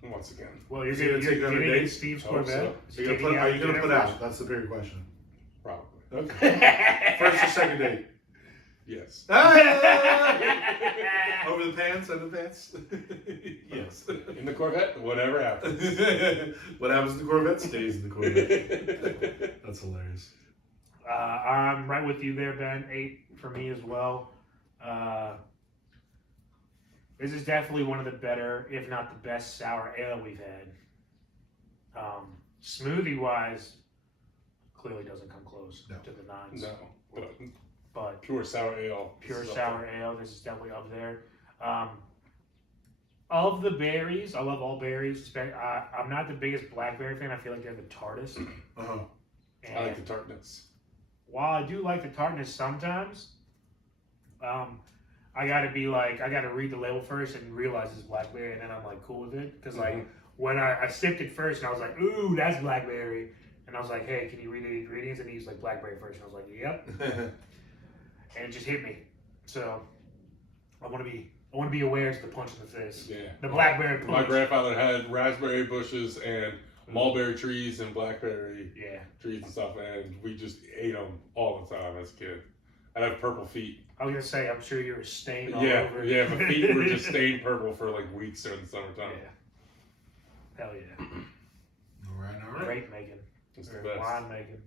once again. Well, you're Is he gonna take it on a getting date? Steve's Hope Corvette. so. Are you gonna put out? That's the bigger question. Probably. Okay. First or second date? Yes. Over the pants, under the pants? Yes. In the Corvette, whatever happens. What happens in the Corvette stays in the Corvette. That's hilarious. I'm right with you there, Ben. 8 for me as well. This is definitely one of the better, if not the best, sour ale we've had. Smoothie wise, clearly doesn't come close to the 9s. No, But pure sour ale. pure sour ale, this is definitely up there. Of the berries, I love all berries. I'm not the biggest blackberry fan. I feel like they're the tartest. Uh-huh. I like the tartness. While I do like the tartness sometimes, I gotta read the label first and realize it's blackberry, and then I'm like cool with it. Because like when I sipped it first, and I was like, ooh, that's blackberry. And I was like, hey, can you read the ingredients? And he was like, blackberry first. And I was like, yep. And it just hit me. So I want to be aware of the punch in the face. Yeah. The blackberry punch. My grandfather had raspberry bushes and mulberry trees and blackberry trees and stuff, and we just ate them all the time as a kid. I'd have purple feet. I was gonna say, I'm sure you were stained all Yeah, over. yeah, my feet were just stained purple for like weeks during the summertime. Yeah. Hell yeah. All right. Great making. It's the Or best. wine making.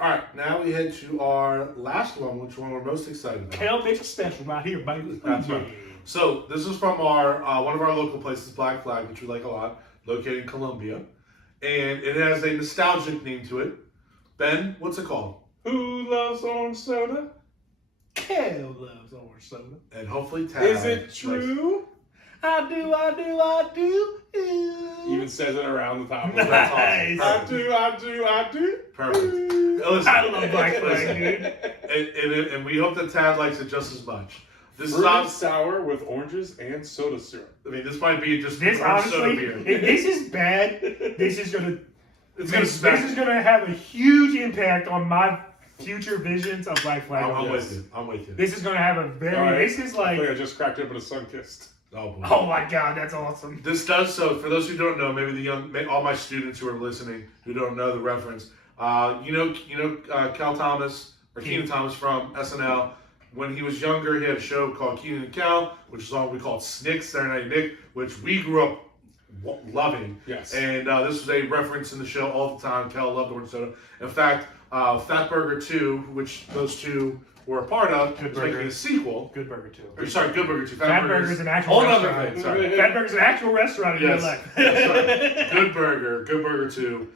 All right, now we head to our last one, which one we're most excited about. Kale makes a special right here, baby. That's right. So this is from our one of our local places, Black Flag, which we like a lot, located in Columbia, and it has a nostalgic name to it. Ben, what's it called? Who loves orange soda? Kale loves orange soda. And hopefully, Tad Is it true? I do. Even says it around the top of it. Nice. I do. Perfect. Listen, I love Black Flag, dude. and we hope that Tad likes it just as much. This is Fruity not. sour with oranges and soda syrup. I mean, this might be just This orange soda honestly, beer. if this is bad, this is gonna This is gonna have a huge impact on my future visions of Black Flag. I'm Yes. with you. I'm with you. This is gonna have a very. All right. This is I like. think I just cracked open a Sunkist. Oh boy. Oh my god, that's awesome. This does so. For those who don't know, maybe all my students who are listening who don't know the reference. Cal Thomas or Keenan Thomas from SNL. When he was younger, he had a show called Keenan and Cal, which is all we called Snicks, Saturday Night Nick, which we grew up loving. Yes. And this was a reference in the show all the time. Cal loved orange soda. In fact, Fat Burger 2, which those two were a part of, Good is Burger. making a sequel. Good Burger too. Or, sorry, Good Burger 2. Fat Burger's an actual whole other restaurant. thing. Sorry. Fat Burger's an actual restaurant in Yes. real life. That's right. Good Burger 2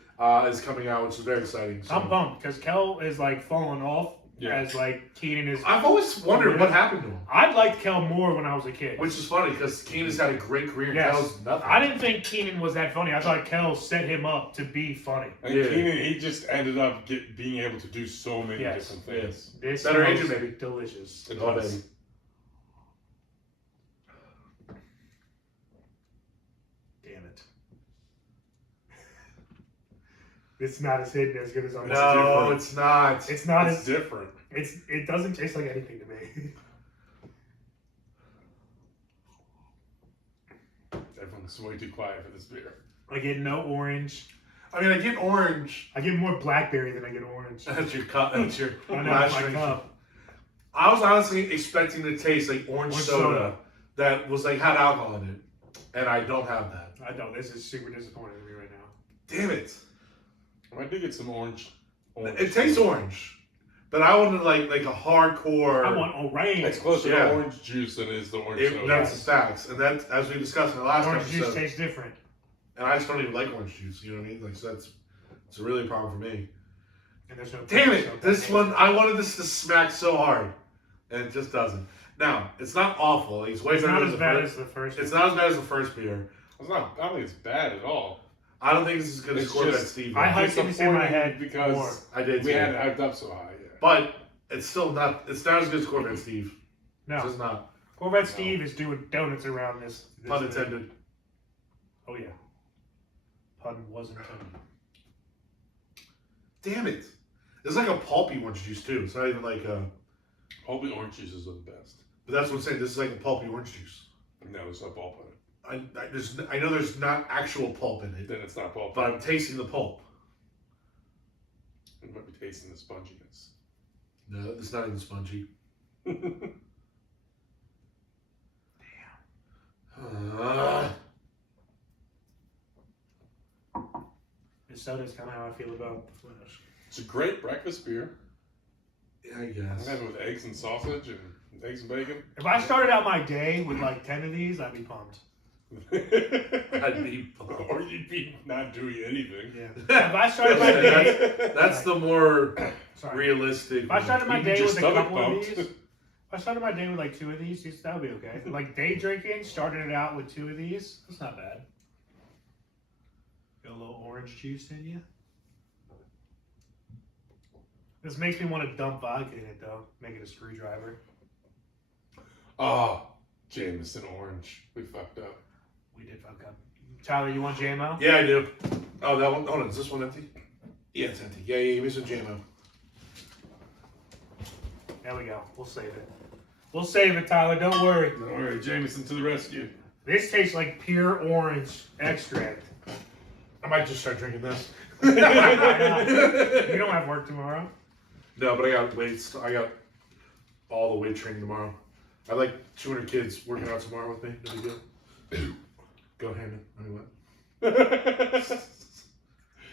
is coming out, which is very exciting. So. I'm pumped because Kel is like falling off Yeah. as like Keenan is. I've always wondered what happened to him. I liked Kel more when I was a kid. Which is funny because Keenan's had a great career and Yes. Kel's nothing. I didn't think Keenan was that funny. I thought Kel set him up to be funny. And Yeah. Keenan, he just ended up being able to do so many Yes. different things. This Better smells agent, maybe. delicious. It Oh, does. baby. Damn it. It's not as hidden as good as I'm. No, it's not. It's not It's as. different. It doesn't taste like anything to me. Everyone's way too quiet for this beer. I get no orange. I mean, I get orange. I get more blackberry than I get orange. That's your cup. That's your I know, last it's my drink. cup. I was honestly expecting to taste like orange soda that was like had alcohol in it, and I don't have that. I know, this is super disappointing to me right now. Damn it! I do get some orange. It tastes orange, but I wanted like a hardcore. I want orange. It's closer Yeah. to orange juice than it is the orange soda. That's the facts, and that as we discussed in the last Orange episode. juice tastes different. And I just don't even like orange juice. You know what I mean? Like so it's a really problem for me. And there's no. Damn so it! This one I wanted this to smack so hard, and it just doesn't. Now it's not awful. It's way It's better not than as the bad first. as the first. It's one. not as bad as the first beer. It's not. I don't think it's bad at all. I don't think this is as good as It's Corvette just- Steve. I though. hyped this in my head because more. I did we too. had it hyped up so high. Yeah. But it's still not. It's not as good as Corvette Steve. It's No, just not. Corvette Steve is doing donuts around this. Pun thing. intended. Oh yeah. Pun was intended. Damn it! It's like a pulpy orange juice too. It's not even like a. Pulpy orange juices are the best. But that's what I'm saying. This is like a pulpy orange juice. No, it's not pulp in it. I know there's not actual pulp in it, Then it's not pulp. but I'm tasting the pulp. You might be tasting the sponginess. No, it's not even spongy. This soda is kind of how I feel about the Flash. It's a great breakfast beer. Yeah, I I guess. have it with eggs and sausage and eggs and bacon. If I started out my day with like 10 of these, I'd be pumped. I'd be. Or you'd be not doing anything. Yeah. If I started my day, That's the more sorry. realistic. If I started my You day get your with a stomach couple of pumped. these, if I started my day with like 2 of these, that would be okay. Like day drinking, started it out with 2 of these. That's not bad. Got a little orange juice in you. This makes me want to dump vodka in it though. Make it a screwdriver. Oh, Jameson orange. We fucked up. We did fuck up. Tyler, you want JMO? Yeah, I do. Oh, that one. Hold on. Is this one empty? Yeah, it's empty. Yeah, give me some JMO. There we go. We'll save it. We'll save it, Tyler. Don't worry. Don't worry, Jameson to the rescue. This tastes like pure orange extract. I might just start drinking this. Why not? You don't have work tomorrow. No, but I got weights. I got all the weight training tomorrow. I have like 200 kids working out tomorrow with me. No big deal. Go Hammond. I mean, what?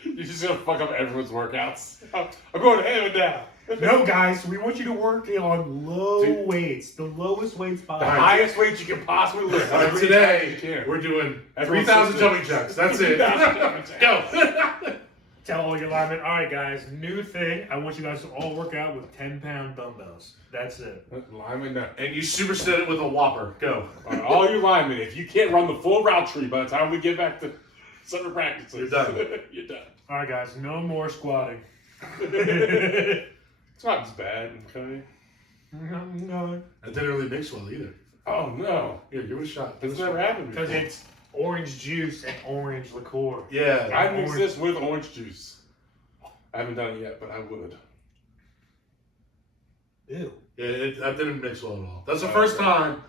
You're just gonna fuck up everyone's workouts. I'm going to hammer down. No, guys, we want you to work on low weights, the lowest weights The possible. highest weight you can possibly lift. All right, Every today time you can. we're doing Everyone 3,000 says jumping it. jacks. That's it. 3,000 jumping jacks. Go. Tell all your linemen, all right, guys, new thing. I want you guys to all work out with 10-pound dumbbells. That's it. Lineman, no. And you superset it with a whopper. Go. All you linemen, if you can't run the full route tree by the time we get back to summer practices, You're done. You're done. All right, guys, no more squatting. It's not as bad, okay? No, That didn't really mix well either. Oh no, Here, give it a shot. it's never happened before. because it's orange juice and orange liqueur. Yeah. I mix this with orange juice. I haven't done it yet, but I would. Ew. Yeah, that didn't mix well at all. That's the first time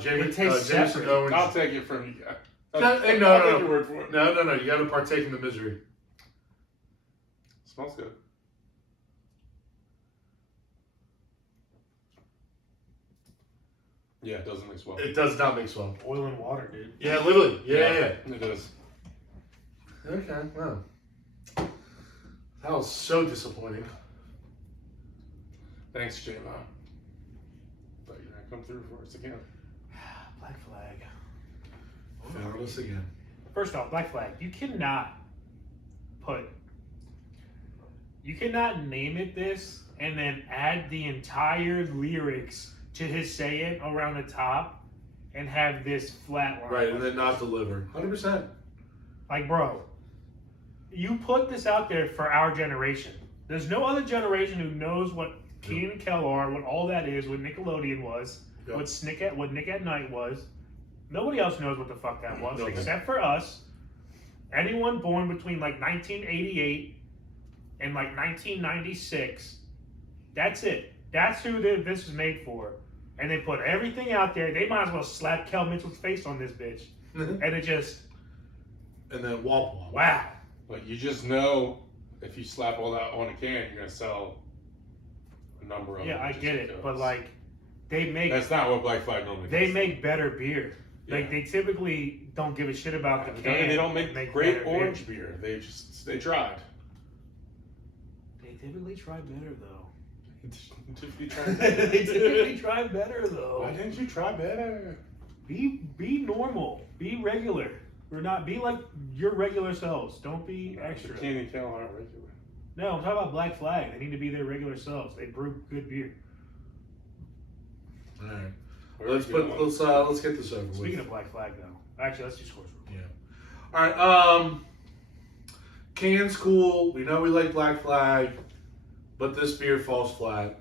Jamie It tastes Jameson separate. Owens. I'll take it from you. No, I'll hey, take no. your word for it. No. You got to partake in the misery. Smells good. Yeah, it doesn't mix well. It does not mix well. Oil and water, dude. Yeah, literally. Yeah. It is. Okay. Wow. That was so disappointing. Thanks, J-Mo. Thought you were gonna come through for us again. Black flag. Found us again. First off, Black Flag, you cannot name it this and then add the entire lyrics to his saying around the top and have this flat line. Right, and then not deliver. 100%. Like, bro, you put this out there for our generation. There's no other generation who knows what Keenan and Kel are, what all that is, what Nickelodeon was, Yep. what Nick at Night was. Nobody else knows what the fuck that was, No. except for us. Anyone born between like 1988 and like 1996. That's it. That's who this was made for. And they put everything out there. They might as well slap Kel Mitchell's face on this bitch. And it just, And then womp womp. wow. But you just know if you slap all that on a can, you're gonna sell a number of them. Yeah, I just get it. because. But like, they make That's not what Black Flag normally they does. make better beer. Like, Yeah. they typically don't give a shit about the can. And they don't make great better orange beer. They tried. They typically try better though. You tried They typically try better though. Why didn't you try better? Be normal. Be regular. Or not. Be like your regular selves. Don't be extra. Ken and Kel aren't regular. No, I'm talking about Black Flag. They need to be their regular selves. They brew good beer. All right. Where's Let's get this over with. Speaking of Black Flag, though, actually, let's do scores. Yeah. All right. Can's cool. We know we like Black Flag, but this beer falls flat.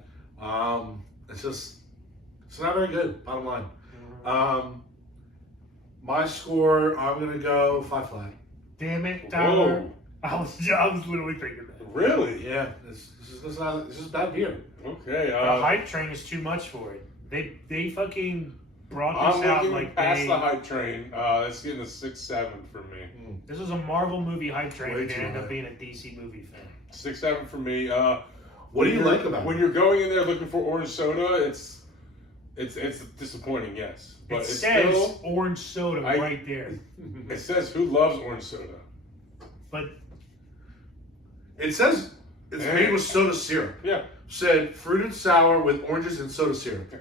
It's not very good. Bottom line. My score, I'm gonna go 5 flat. Damn it, Tyler. Whoa. I was literally thinking that. Really? Yeah. This is bad beer. Okay. The hype train is too much for it. They fucking brought this I'm out looking like past the hype train. It's getting a 6-7 for me. this was a Marvel movie hype train, Way and it too ended high. up being a DC movie thing. 6-7 for me. What do you When like you're- about when it? you're going in there looking for orange soda? It's disappointing, yes, but It it's says still. orange soda right there, It says who loves orange soda. but It says it's made with soda syrup. Yeah. Said fruited sour with oranges and soda syrup.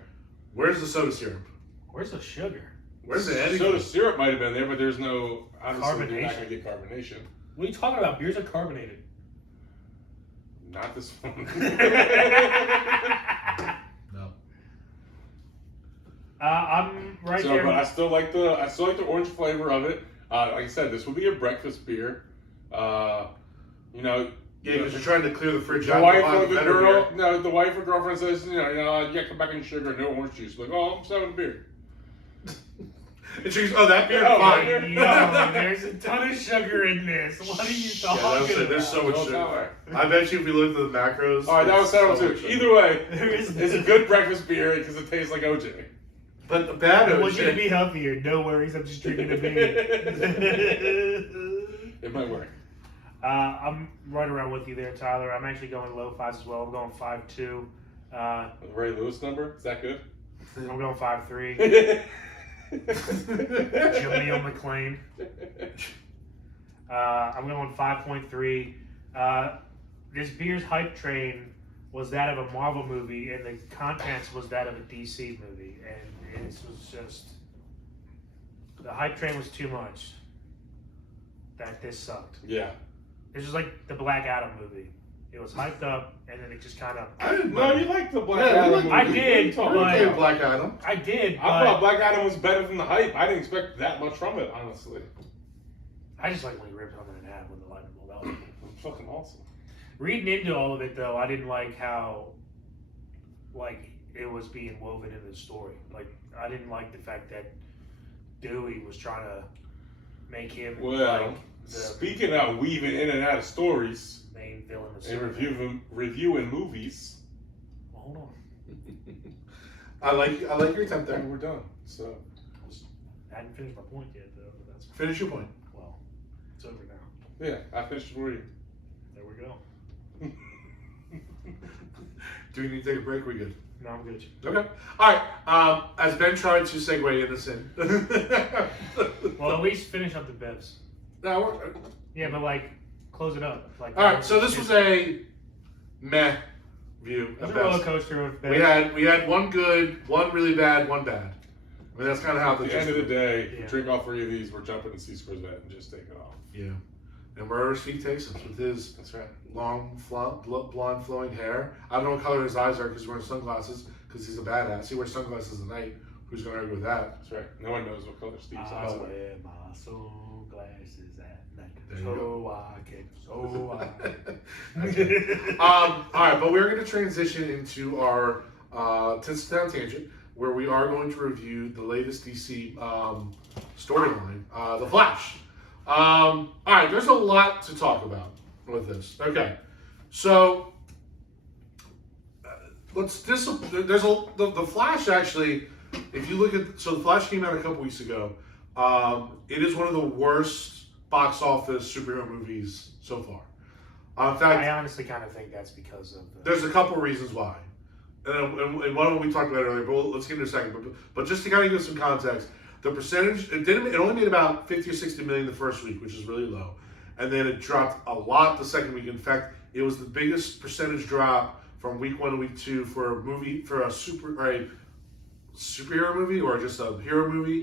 Where's the soda syrup? where's the sugar? Where's the anything? Soda syrup might have been there, but there's no. Obviously, you're not Carbonation. gonna get carbonation. What are you talking about? Beers are carbonated. Not this one. No. I'm right So, there. but I still like the orange flavor of it. Like I said, this would be a breakfast beer. You know. Yeah, because you're trying to clear the fridge The out. wife to find or the better girl, beer. no, the wife or girlfriend says, yeah, come back in sugar, no orange juice. Like, oh, I'm just having a beer. And she's, oh, that beer, Oh, fine. that beer? No, there's a ton of sugar in this. What are you talking that's about? it. There's so much Don't sugar. tell her. I bet you if we looked at the macros. All right, that was there's so settled much too. sugar. Either way, There is it's a good breakfast beer because it tastes like OJ. But the bad I want you to OJ. be healthier. No worries. I'm just drinking a beer. It might work. I'm right around with you there, Tyler. I'm actually going low fives as well. I'm going 5.2. Ray Lewis number, is that good? I'm going 5.3. Jameel McLean. I'm going 5.3. This beer's hype train was that of a Marvel movie, and the contents was that of a DC movie, and it was just the hype train was too much. That this sucked. Yeah. This was like the Black Adam movie. It was hyped up, and then it just kind of. I didn't No, know. you like the Black Adam movie. I did, What are you but- talking about? Black Adam. I did, I but thought Black Adam was better than the hype. I didn't expect that much from it, honestly. I just like when he ripped someone in half with the lightning bolt. That was Fucking awesome. reading into all of it, though, I didn't like how, like, it was being woven into the story. Like, I didn't like the fact that Dewey was trying to make him Well, like the speaking of weaving in and out of stories main villain of and Superman. reviewing movies, Well, hold on, I like your attempt there. we're done. So I hadn't finished my point yet, though. But that's Finish your point. well, it's over now. yeah, I finished for you. There we go. Do we need to take a break? We good? No, I'm good. Okay. All right. As Ben tried to segue in this in. Well, at least finish up the bevs. Now we're, Yeah, but like, close it up. Like, all right. So this was a meh view. It was At a roller best. coaster of bevs. We had one good, one really bad, one bad. I mean that's kind of how At the the end of the day, Yeah. drink all 3 of these. We're jumping to C-Square's vet and just take it off. Yeah. And wherever Steve takes us with his That's right. long, blonde, flowing hair. I don't know what color his eyes are because he's wearing sunglasses because he's a badass. He wears sunglasses at night. Who's going to argue with that? That's right. No one knows what color Steve's I eyes are. wear my sunglasses at night, There you so I can. Okay. All right, but we're going to transition into our Tinsel Town Tangent, where we are going to review the latest DC storyline, The Flash. All right, there's a lot to talk about with this. Okay, so the Flash actually. If you look at the Flash came out a couple weeks ago. It is one of the worst box office superhero movies so far. In fact, I honestly kind of think that's because of the. there's a couple reasons why. And one of them we talked about earlier, but let's get into a second. But just to kind of give some context, the percentage, it only made about 50 or 60 million the first week, which is really low. And then it dropped a lot the second week. In fact, it was the biggest percentage drop from week 1 to week 2 for a superhero movie or just a hero movie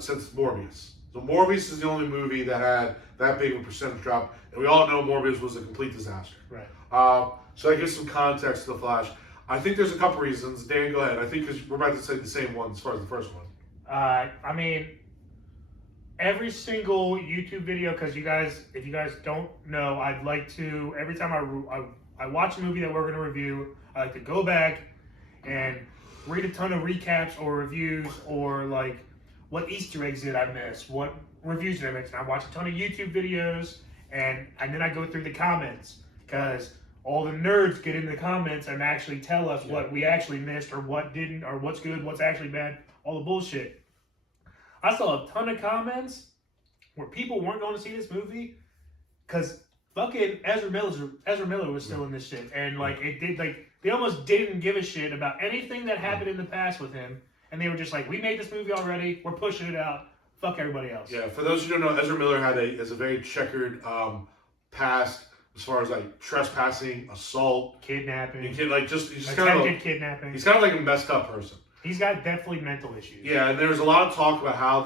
since Morbius. So Morbius is the only movie that had that big of a percentage drop. And we all know Morbius was a complete disaster. Right. So that gives some context to The Flash. I think there's a couple reasons. Dan, go ahead. I think because we're about to say the same one as far as the first one. I mean, every single YouTube video, because if you guys don't know, I'd like to, every time I watch a movie that we're going to review, I like to go back and read a ton of recaps or reviews or like, what Easter eggs did I miss? What reviews did I miss? And I watch a ton of YouTube videos and then I go through the comments because all the nerds get in the comments and actually tell us what we actually missed or what didn't or what's good, what's actually bad, all the bullshit. I saw a ton of comments where people weren't going to see this movie because fucking Ezra Miller was still in this shit, and like they almost didn't give a shit about anything that happened in the past with him, and they were just like, we made this movie already, we're pushing it out, fuck everybody else. Yeah, for those who don't know, Ezra Miller has a very checkered past as far as like trespassing, assault, Kidnapping, he's just attempted kind of kidnapping. he's kind of like a messed up person. He's got definitely mental issues. Yeah, and there was a lot of talk about how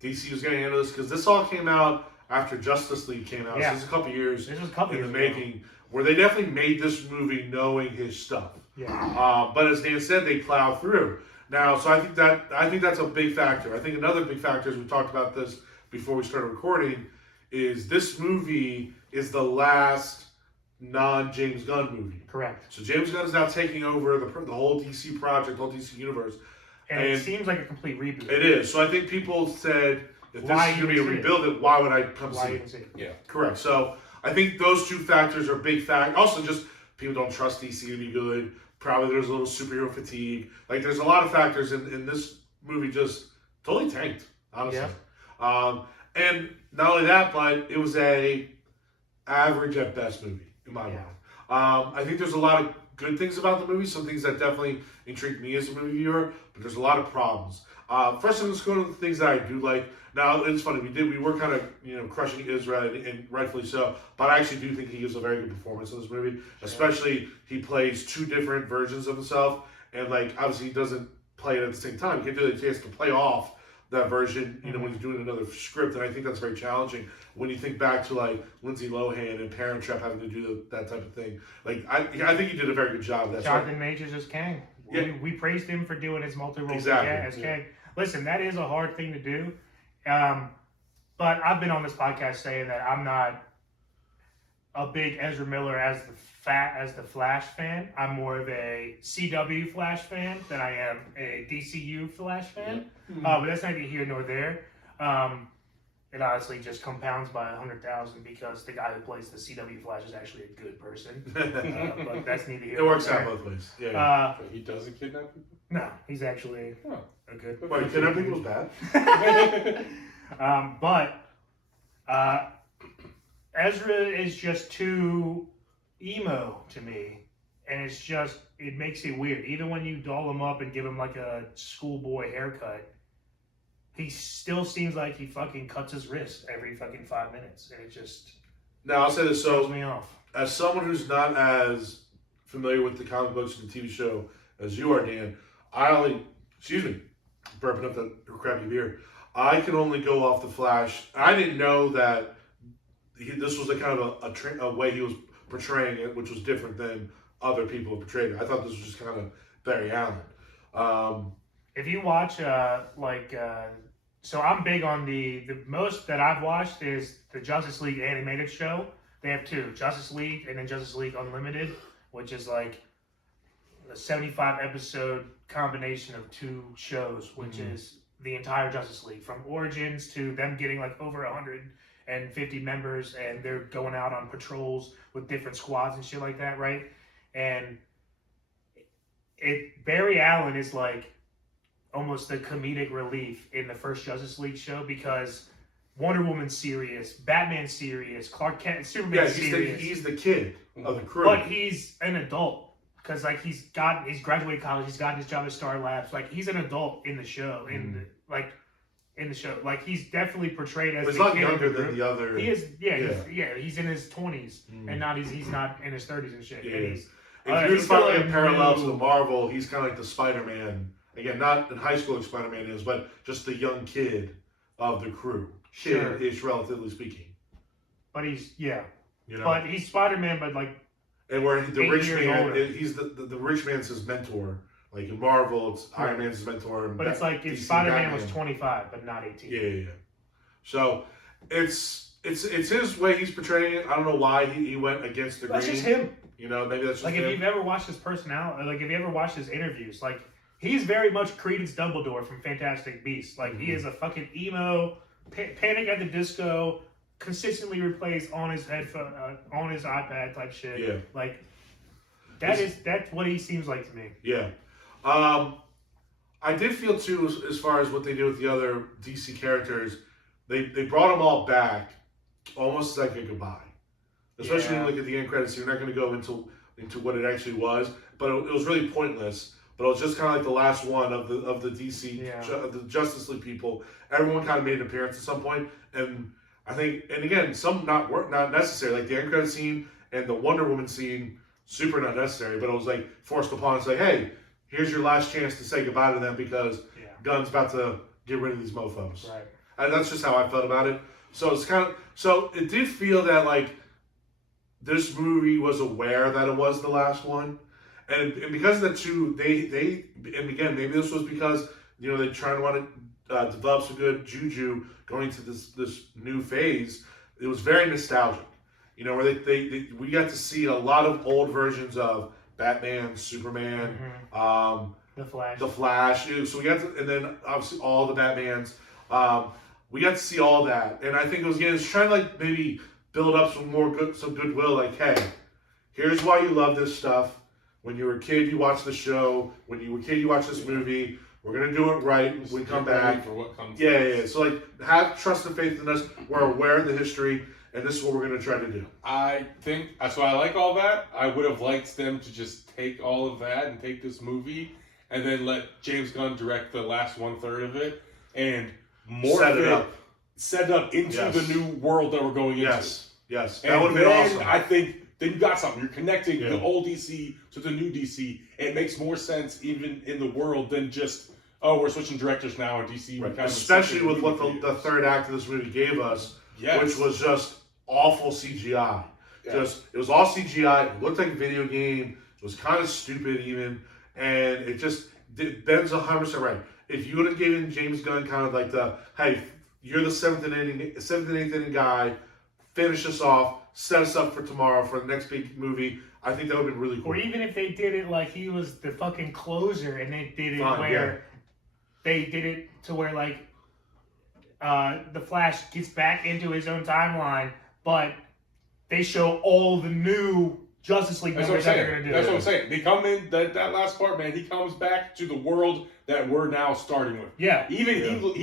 DC was going to handle this because this all came out after Justice League came out. Yeah. So this is a couple years This was a couple in years the ago. making, where they definitely made this movie knowing his stuff. Yeah. But as Dan said, they plowed through. Now, so I think that's a big factor. I think another big factor, as we talked about this before we started recording, is this movie is the last non-James Gunn movie. Correct. So James Gunn is now taking over the whole DC project, whole DC universe. And it seems like a complete reboot. It is. So I think people said, if this Why is going to be a even see it? rebuild, then why would I come Why see even it? see it? Yeah. Correct. So I think those two factors are big factors. Also, just people don't trust DC to be good. Probably there's a little superhero fatigue. Like there's a lot of factors in this movie just totally tanked, honestly. Yeah. And not only that, but it was a average at best movie in my mind. I think there's a lot of good things about the movie, some things that definitely intrigued me as a movie viewer, but there's a lot of problems. First, I'm just going to the things that I do like. Now, it's funny, we were kind of, crushing Israel, and rightfully so, but I actually do think he gives a very good performance in this movie. Sure. Especially, he plays two different versions of himself, and, obviously he doesn't play it at the same time. He has to play off that version, when he's doing another script, and I think that's very challenging when you think back to Lindsay Lohan and Parent Trap having to do that type of thing. I think he did a very good job of that. Jonathan Majors as Kang. Yeah. We praised him for doing his multi-role as Kang. Listen, that is a hard thing to do, but I've been on this podcast saying that I'm not a big Ezra Miller as the Flash fan. I'm more of a CW Flash fan than I am a DCU Flash fan. But that's neither here nor there. It honestly just compounds by 100,000 because the guy who plays the CW Flash is actually a good person. But that's neither here nor there. It works out both ways. Yeah. He doesn't kidnap people? No, he's actually a good person. Wait, kidnapping people's bad? Ezra is just too emo to me, and it makes it weird. Even when you doll him up and give him a schoolboy haircut, he still seems like he fucking cuts his wrist every fucking 5 minutes, and it just now I'll say this. throws me off. As someone who's not as familiar with the comic books and the TV show as you are, Dan, burping up that crappy beer. I can only go off the Flash. I didn't know that this was a kind of a way he was portraying it, which was different than other people have portrayed it. I thought this was just kind of Barry Allen. If you watch, so I'm big on the most that I've watched is the Justice League animated show. They have two, Justice League and then Justice League Unlimited, which is a 75 episode combination of two shows, which is the entire Justice League, from Origins to them getting over 150 members, and they're going out on patrols with different squads and shit like that, right? And Barry Allen is almost the comedic relief in the first Justice League show because Wonder Woman's serious, Batman's serious, Clark Kent, Superman's serious. He's the kid of the crew. But he's an adult because he's graduated college, he's gotten his job at Star Labs. He's an adult in the show, in the show. He's definitely portrayed as he's a not kid younger than the other. He is, he's in his 20s, and not he's not in his 30s and shit. Yeah. And he's, if you're following a parallel to the Marvel, he's kind of like the Spider-Man. Again, not in high school like Spider-Man is, but just the young kid of the crew. Kid-ish, relatively speaking. But he's, But he's Spider-Man, but and where the rich man, older. he's the rich man's his mentor. In Marvel, it's Iron Man's his mentor. But it's if Spider-Man was 25, but not 18. Yeah. So it's his way he's portraying it. I don't know why he went against the grain. That's just him. Maybe that's just him. If you've ever watched his personality, if you ever watched his interviews, he's very much Credence Dumbledore from Fantastic Beasts. He is a fucking emo, Panic at the Disco, consistently replays on his headphone, on his iPad type shit. Yeah. That's what he seems like to me. Yeah. I did feel too, as far as what they did with the other DC characters, they brought them all back almost like a goodbye. Especially when you look at the end credits, you're not going to go into what it actually was, but it was really pointless. But it was just kind of the last one of the DC, the Justice League people. Everyone kind of made an appearance at some point, and I think, and again, some not necessary, the end credit scene and the Wonder Woman scene, super not necessary, but it was forced upon. It's hey, here's your last chance to say goodbye to them because Gunn's about to get rid of these mofos. Right. And that's just how I felt about it. So it's so it did feel that this movie was aware that it was the last one. And because of that too, they and again, maybe this was because, they want to develop some good juju going to this new phase. It was very nostalgic. Where we got to see a lot of old versions of Batman, Superman, the Flash. So we got to, and then obviously all the Batmans. We got to see all that, and I think it was trying to maybe build up some goodwill. Hey, here's why you love this stuff. When you were a kid, you watched the show. When you were a kid, you watched this movie. We're gonna do it right when we come back. For what comes yeah. So have trust and faith in us. We're aware of the history, and this is what we're gonna try to do. I think so. I like all that. I would have liked them to just take all of that and take this movie and then let James Gunn direct the last 1/3 of it, and set it up into the new world that we're going into. Yes, that And would have been awesome. I think then you got something. You're connecting the old DC to the new DC. It makes more sense even in the world than just, oh, we're switching directors now in DC. Right. Especially with what the third act of this movie gave us, which was just awful CGI. It was all CGI. It looked like a video game. It was kind of stupid even, and it just Ben's 100% right. If you would have given James Gunn kind of like hey, you're the seventh and eighth inning guy, finish us off, set us up for tomorrow for the next big movie. I think that would have been really cool. Or even if they did it like he was the fucking closer, and they did it they did it to where like the Flash gets back into his own timeline, but they show all the new Justice League members that they're going to do. That's what I'm saying. They come in, that last part, man, he comes back to the world that we're now starting with. Yeah. He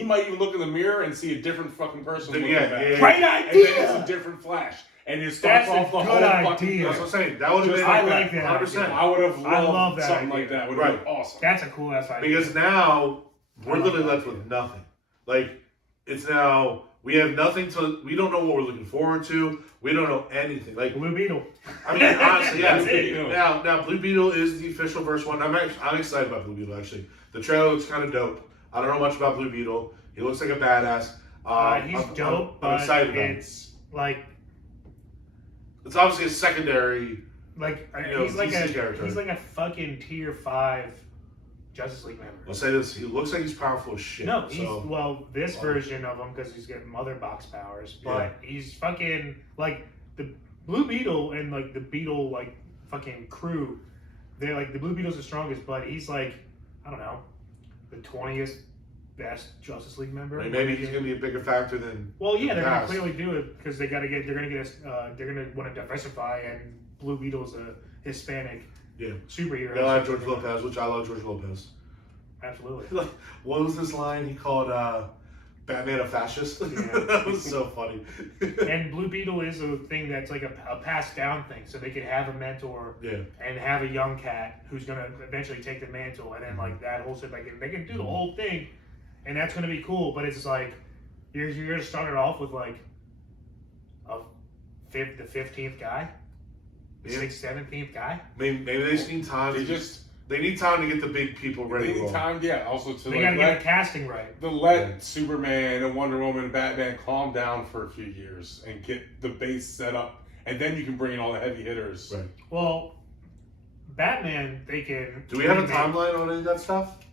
might even look in the mirror and see a different fucking person looking back. Great idea! And then it's a different Flash. And it starts off the whole fucking... That's what I'm saying. That would have been... I like that. 100%. I would have loved that something idea. like that. Would have been awesome. That's a cool ass idea. Because now, we're literally left with nothing. Like, it's now... We have nothing to... We don't know what we're looking forward to. We don't know anything. Like Blue Beetle. I mean, honestly, yeah. Now, Blue Beetle is the official verse one. I'm excited about Blue Beetle, actually. The trailer looks kind of dope. I don't know much about Blue Beetle. He looks like a badass. He's dope, I'm excited about it's like... It's obviously a secondary... Like, he's like a fucking tier 5 Justice League member. I'll say this, he looks like he's powerful as shit. No, this version of him, because he's getting Mother Box powers, but he's fucking, like, the Blue Beetle and, like, the Beetle, like, fucking crew, they're, like, the Blue Beetle's the strongest, but he's, like, I don't know, the 20th best Justice League member. Maybe he's going to be a bigger factor than... Well, yeah, they're going to clearly do it, because they're going to want to diversify, and Blue Beetle's a Hispanic superhero. They'll have George Lopez, which I love George Lopez. Absolutely. Like, what was this line? He called Batman a fascist. Yeah. That was so funny. And Blue Beetle is a thing that's like a passed down thing, so they could have a mentor and have a young cat who's gonna eventually take the mantle, and then like that whole shit, like they can do the whole thing, and that's gonna be cool. But it's like you're gonna start it off with like the 15th guy. The 6th, 17th guy? Maybe they just need time. They need time to get the big people ready. They need time, also to they gotta get the casting right. Let Superman and Wonder Woman and Batman calm down for a few years and get the base set up, and then you can bring in all the heavy hitters. Right. Well, Batman, they can. Do we have a timeline on any of that stuff?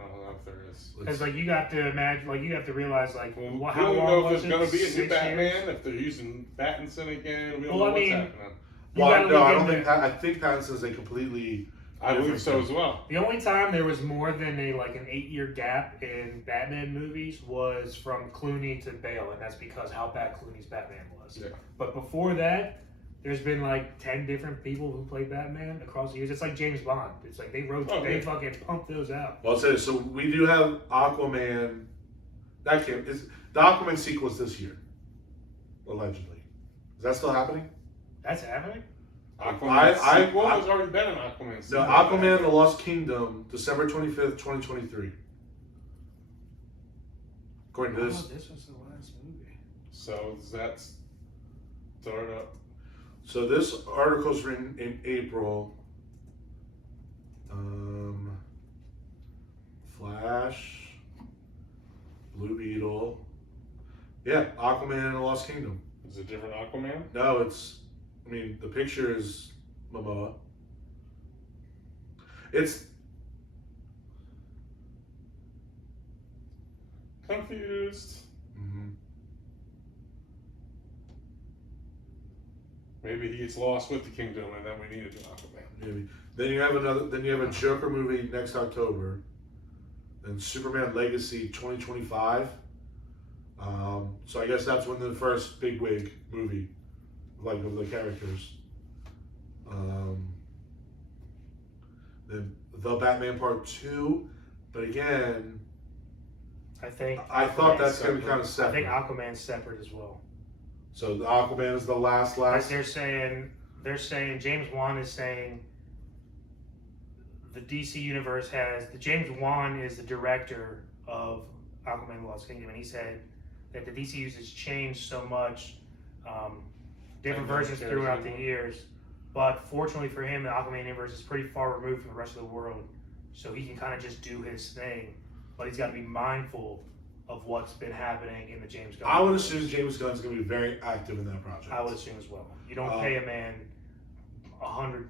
I don't know if there is. Because like you have to imagine, like you have to realize, like how long was it? We don't know if there's gonna be a new Batman, if they're using Pattinson again. We don't know what's happening. Well, no, I don't think. I think Pattinson's a completely. I believe so as well. The only time there was more than an 8-year gap in Batman movies was from Clooney to Bale, and that's because how bad Clooney's Batman was. Yeah. But before that, there's been like 10 different people who played Batman across the years. It's like James Bond. It's like they fucking pumped those out. Well, I'll say this. So we do have Aquaman. The Aquaman sequel is this year, allegedly. Is that still happening? That's happening? Aquaman sequel has already been an Aquaman sequel. No, Aquaman The Lost Kingdom, December 25th, 2023. According to this. This was the last movie. So does that start up? So this article's written in April. Flash, Blue Beetle. Yeah, Aquaman and The Lost Kingdom. Is it a different Aquaman? No, the picture is Momoa. It's confused. Mm-hmm. Maybe he gets lost with the kingdom, and then we need a new Aquaman. Maybe. Then you have a Joker movie next October. Then Superman Legacy 2025. So I guess that's when the first bigwig movie, like of the characters. Then The Batman Part 2, but again, I thought that's going to be kind of separate. I think Aquaman's separate as well. So the Aquaman is the last. They're saying James Wan is saying the DC universe has the James Wan is the director of Aquaman and the Lost Kingdom, and he said that the DCU has changed so much, different versions throughout the years. But fortunately for him, the Aquaman universe is pretty far removed from the rest of the world, so he can kind of just do his thing. But he's got to be mindful of what's been happening in the James Gunn. I would assume James Gunn's going to be very active in that project. I would assume as well. You don't pay a man $100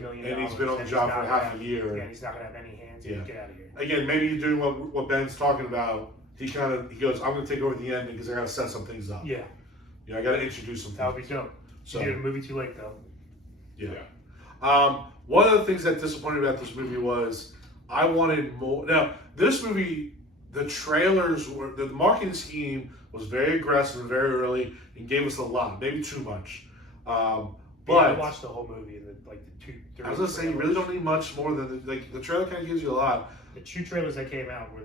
million, and he's been on the job for half a year. Yeah, he's not going to have any hands. Yeah. Get out of here. Again, maybe he's doing what Ben's talking about. He goes, I'm going to take over the ending because I got to set some things up. Yeah. I got to introduce some things. That would be dope. So, you did a movie too late, though. Yeah. One of the things that disappointed me about this movie was I wanted more. Now, this movie, the trailers were, the marketing scheme was very aggressive and very early and gave us a lot, maybe too much. But I watched the whole movie in the 2. I was gonna say you really don't need much more than the trailer kind of gives you a lot. The 2 trailers that came out were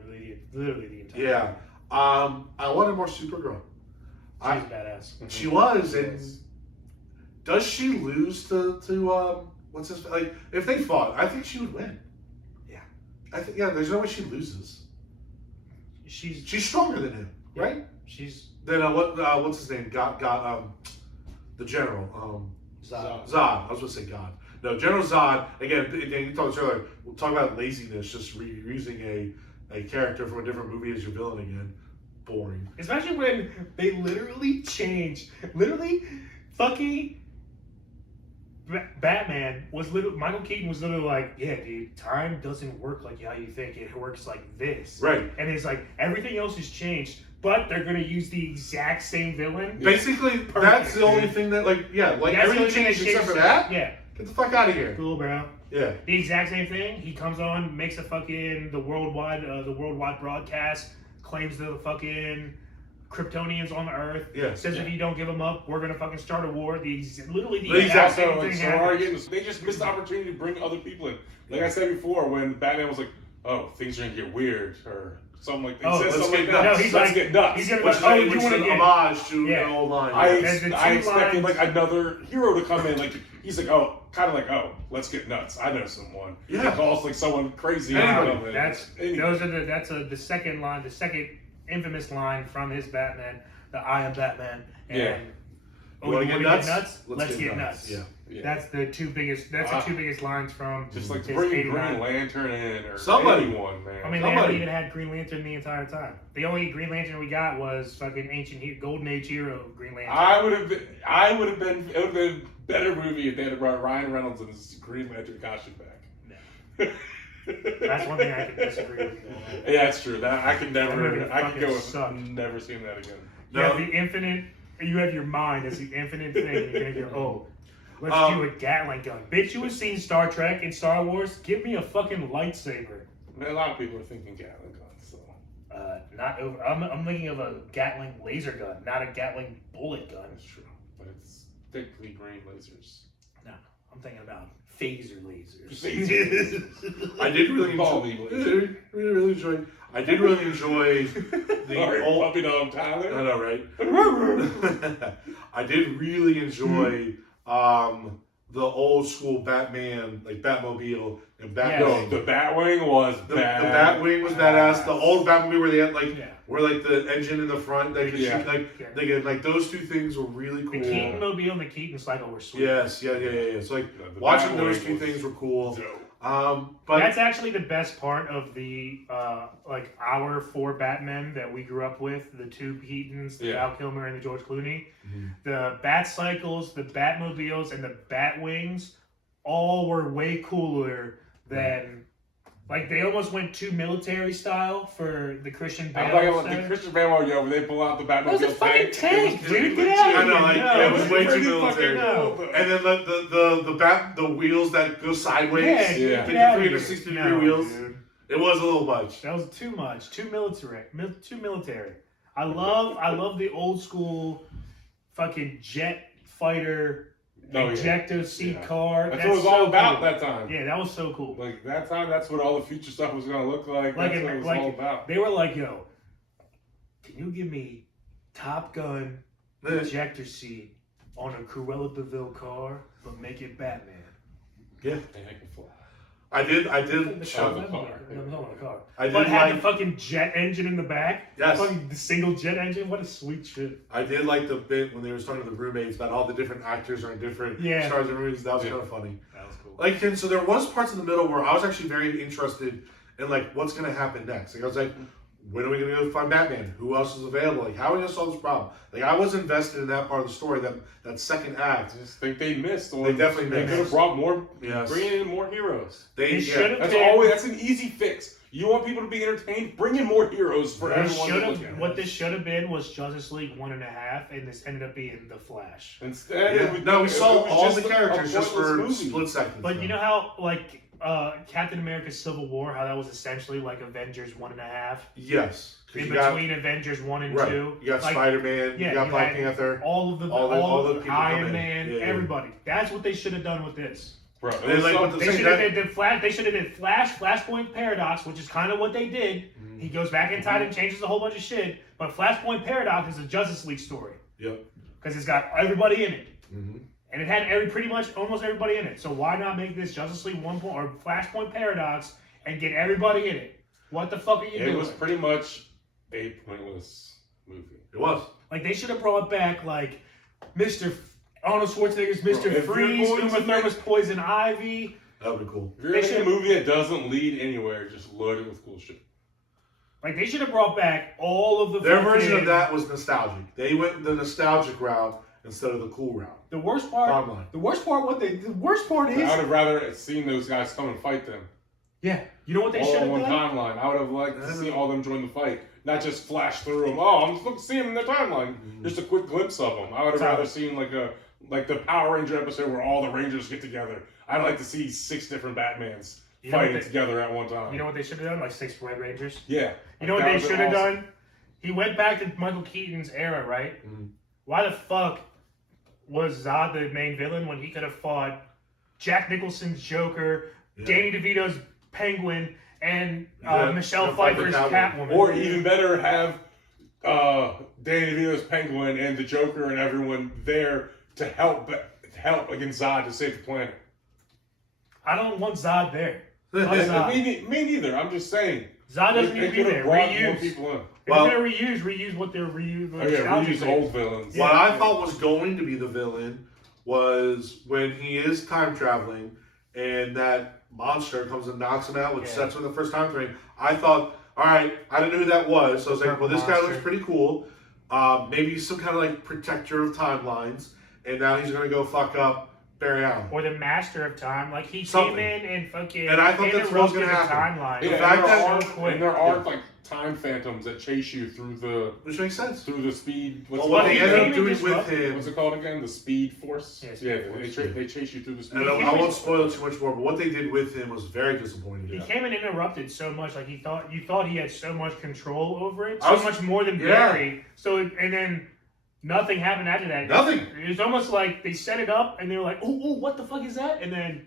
literally the entire. Yeah. I wanted more Supergirl. She's badass. She was, and does she lose to what's his if they fought? I think she would win. Yeah. I think there's no way she loses. She's stronger than him, right? She's then what's his name? Got the general. Zod. I was going to say God. No, General Zod. Again, you talked earlier. We'll talk about laziness, just reusing a character from a different movie as your villain again. Boring. Especially when they literally changed. Literally, fucking Batman was literally. Michael Keaton was literally like, "Yeah, dude, time doesn't work like how you think. It works like this." Right. And it's like everything else has changed. But they're gonna use the exact same villain. Basically, that's the only thing that everything changed except for that. Yeah. Get the fuck out of here. Cool, bro. Yeah. The exact same thing. He comes on, makes the worldwide broadcast, claims the fucking Kryptonians on the Earth. Yeah. Says if you don't give them up, we're gonna fucking start a war. Literally the exact exact same thing. They just missed the opportunity to bring other people in. Like I said before, when Batman was like, "Oh, things are gonna get weird," or something like that. No, he's let's like, get nuts. He's gonna which you want to get homage to the old line. I expected another hero to come in. He's like, let's get nuts. I know someone. Yeah. He calls someone crazy. That's the second line, the second infamous line from his Batman, the "I am Batman." And you want to get nuts? Let's get nuts. Yeah. That's the two biggest. That's the 2 biggest lines from. Just bring Green Lantern in or somebody. Anyone, man. I mean, they haven't even had Green Lantern the entire time. The only Green Lantern we got was fucking Golden Age hero Green Lantern. It would have been a better movie if they had brought Ryan Reynolds in his Green Lantern costume back. No. That's one thing I can disagree with. Yeah, that's true. I could never. I could go with never seeing that again. You have the infinite. You have your mind as the infinite thing. You're gonna go, let's do a Gatling gun. Bitch, you have seen Star Trek and Star Wars. Give me a fucking lightsaber. A lot of people are thinking Gatling guns, so. Not over. I'm thinking of a Gatling laser gun, not a Gatling bullet gun. That's true, but it's thickly green lasers. No, I'm thinking about phaser lasers. I did really enjoy. I did really enjoy the old puppy dog Tyler. I know, right? I did really enjoy the old school Batman, Batmobile and Batwing. The Batwing was the Batwing was badass. The old Batmobile where they had where the engine in the front they could shoot those 2 things were really cool. The Keaton Mobile and the Keaton Cycle were sweet. Yes, yeah. So watching those 2 things were cool. But that's actually the best part of the our 4 Batmen that we grew up with, the 2 Keatons, the Val Kilmer and the George Clooney. Mm-hmm. The Bat Cycles, the Batmobiles, and the Batwings all were way cooler than they almost went too military style for the Christian Bale. I'm like the Christian Bale where they pull out the Batmobile. It was a fucking tank, dude. Get out of here. It was way too military. And then the wheels that go sideways. Yeah. 360-degree wheels. Dude. It was a little much. That was too much. Too military. I love the old school fucking jet fighter ejector seat car. That's what it was all about that time. Yeah, that was so cool. That time, that's what all the future stuff was going to look like. That's what it was all about. They were like, yo, can you give me Top Gun ejector seat on a Cruella de Vil car, but make it Batman? Yeah. And I can fly. I did. The car. I did but it had like the fucking jet engine in the back. Yes. Fucking the single jet engine. What a sweet shit. I did like the bit when they were talking to the roommates about all the different actors are in different Yeah. stars and movies. That was kind of funny. That was cool. Like, and so there was parts in the middle where I was actually very interested in like what's gonna happen next. Like I was like, when are we gonna go find Batman? Who else is available? Like, how are we gonna solve this problem? Like, I was invested in that part of the story. That second act. I just think they missed. They definitely They missed. could have brought more. Yes. Bringing in more heroes. They should have. That's an easy fix. You want people to be entertained? Bring in more heroes for everyone to look at. What this should have been was Justice League 1.5, and this ended up being The Flash. Instead, we saw all the a characters just for movie. split seconds. But you know how, like, Captain America Civil War, how that was essentially like Avengers 1.5? Yes. In between Avengers 1 and 2. You got like, Spider-Man, yeah, you got you Black had Panther. all the people Iron come in. Man, Yeah, yeah. everybody. That's what they should have done with this. Bro, They like what the They same should have guy- did the Flash. They should have did Flashpoint Paradox, which is kind of what they did. He goes back in time and changes a whole bunch of shit. But Flashpoint Paradox is a Justice League story Yep. because it's got everybody in it, Mm-hmm. and it had pretty much almost everybody in it. So why not make this Justice League or Flashpoint Paradox and get everybody in it? What the fuck are you doing? It was pretty much a pointless movie. It was. Like, they should have brought back, like, Arnold Schwarzenegger's Mr. Bro, if Freeze, you're going to Uma Thurman's Poison Ivy. That would be cool. If you're They making a should- movie that doesn't lead anywhere, just load it with cool shit. Like, they should have brought back all of the Their fucking- version of that was nostalgic. They went the nostalgic route instead of the cool route. The worst part, Bottom line. the worst part I is, would have rather seen those guys come and fight them. yeah, you know what they All should on have one done? timeline. I would have liked to see all of them join the fight, not just flash through them. Oh, I'm just looking to see them in their timeline. Just a quick glimpse of them. I would have rather seen like the Power Ranger episode where all the Rangers get together. I'd like to see 6 different Batmans You know what fighting they- together at one time. You know what they should have done? Like 6 Red Rangers. Yeah. You know what That they would've should been have awesome. done? He went back to Michael Keaton's era, right? Mhm. Why the fuck was Zod the main villain when he could have fought Jack Nicholson's Joker, Yeah. Danny DeVito's Penguin, and Yeah, Michelle Michelle Pfeiffer Pfeiffer's Catwoman. Catwoman? Or even better, have Danny DeVito's Penguin and the Joker and everyone there to help against Zod to save the planet. I don't want Zod there. Fuck Zod. Me neither. I'm just saying. Zod doesn't They need to be could have there. brought more Reuse. people in. If Well- you're gonna reuse what they're reusing. Oh yeah, reuse old villains. What I thought was going to be the villain was when he is time traveling and that monster comes and knocks him out, which Yeah. sets him the first time frame. I thought, all right, I didn't know who that was, so I was like, well, this guy Monster. looks pretty cool. Maybe he's some kind of like protector of timelines, and now he's gonna go fuck up Barry Allen. Or the Master of Time, like he Something. came in and fucking And I thought that's what was interrupted gonna the happen. timeline. The Yeah, fact and that- there are like time phantoms that chase you through the Which makes sense. speed. Well, what they he ended came up in doing just with rough. him, What's it called again? The Speed Force. Yeah, Speed Force. They chase you through the speed. and I Force. won't spoil too much more, but what they did with him was very disappointing. He Yeah. came and interrupted so much, like you thought he had so much control over it, I so was- much more than yeah. Barry. And then nothing happened after that. Nothing. It was almost like they set it up and they were like, oh, what the fuck is that? And then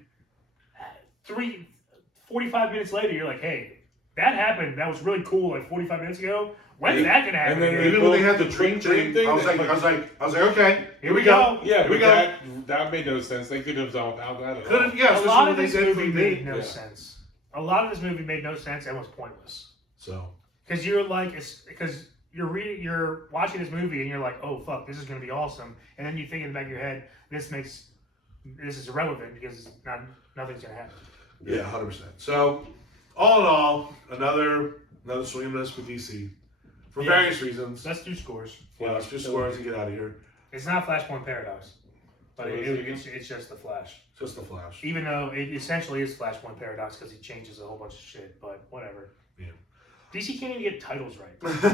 45 minutes later, you're like, hey, that happened. That was really cool. Like 45 minutes ago. When's that gonna happen? And then again? Even when they had the The dream dream thing, thing I was that- like, okay, Here we go. Yeah, Here we but go. that made no sense. They could have done without that. Could have, yeah, A especially lot when of they this did movie from made me. no Yeah. sense. A lot of this movie made no sense and was pointless. So Because you're like, because you're watching this movie and you're like, oh fuck, this is gonna be awesome, and then you think in the back of your head, this is irrelevant because nothing's gonna happen. yeah, 100%. So all in all, another swing and miss with DC for Yeah. various reasons. Let's do scores. Yeah, let's just score and get out of here. It's not Flashpoint Paradox, but What is it it's just the Flash. Just the Flash. Even though it essentially is Flashpoint Paradox because he changes a whole bunch of shit, but whatever. Yeah. DC can't even get titles right. So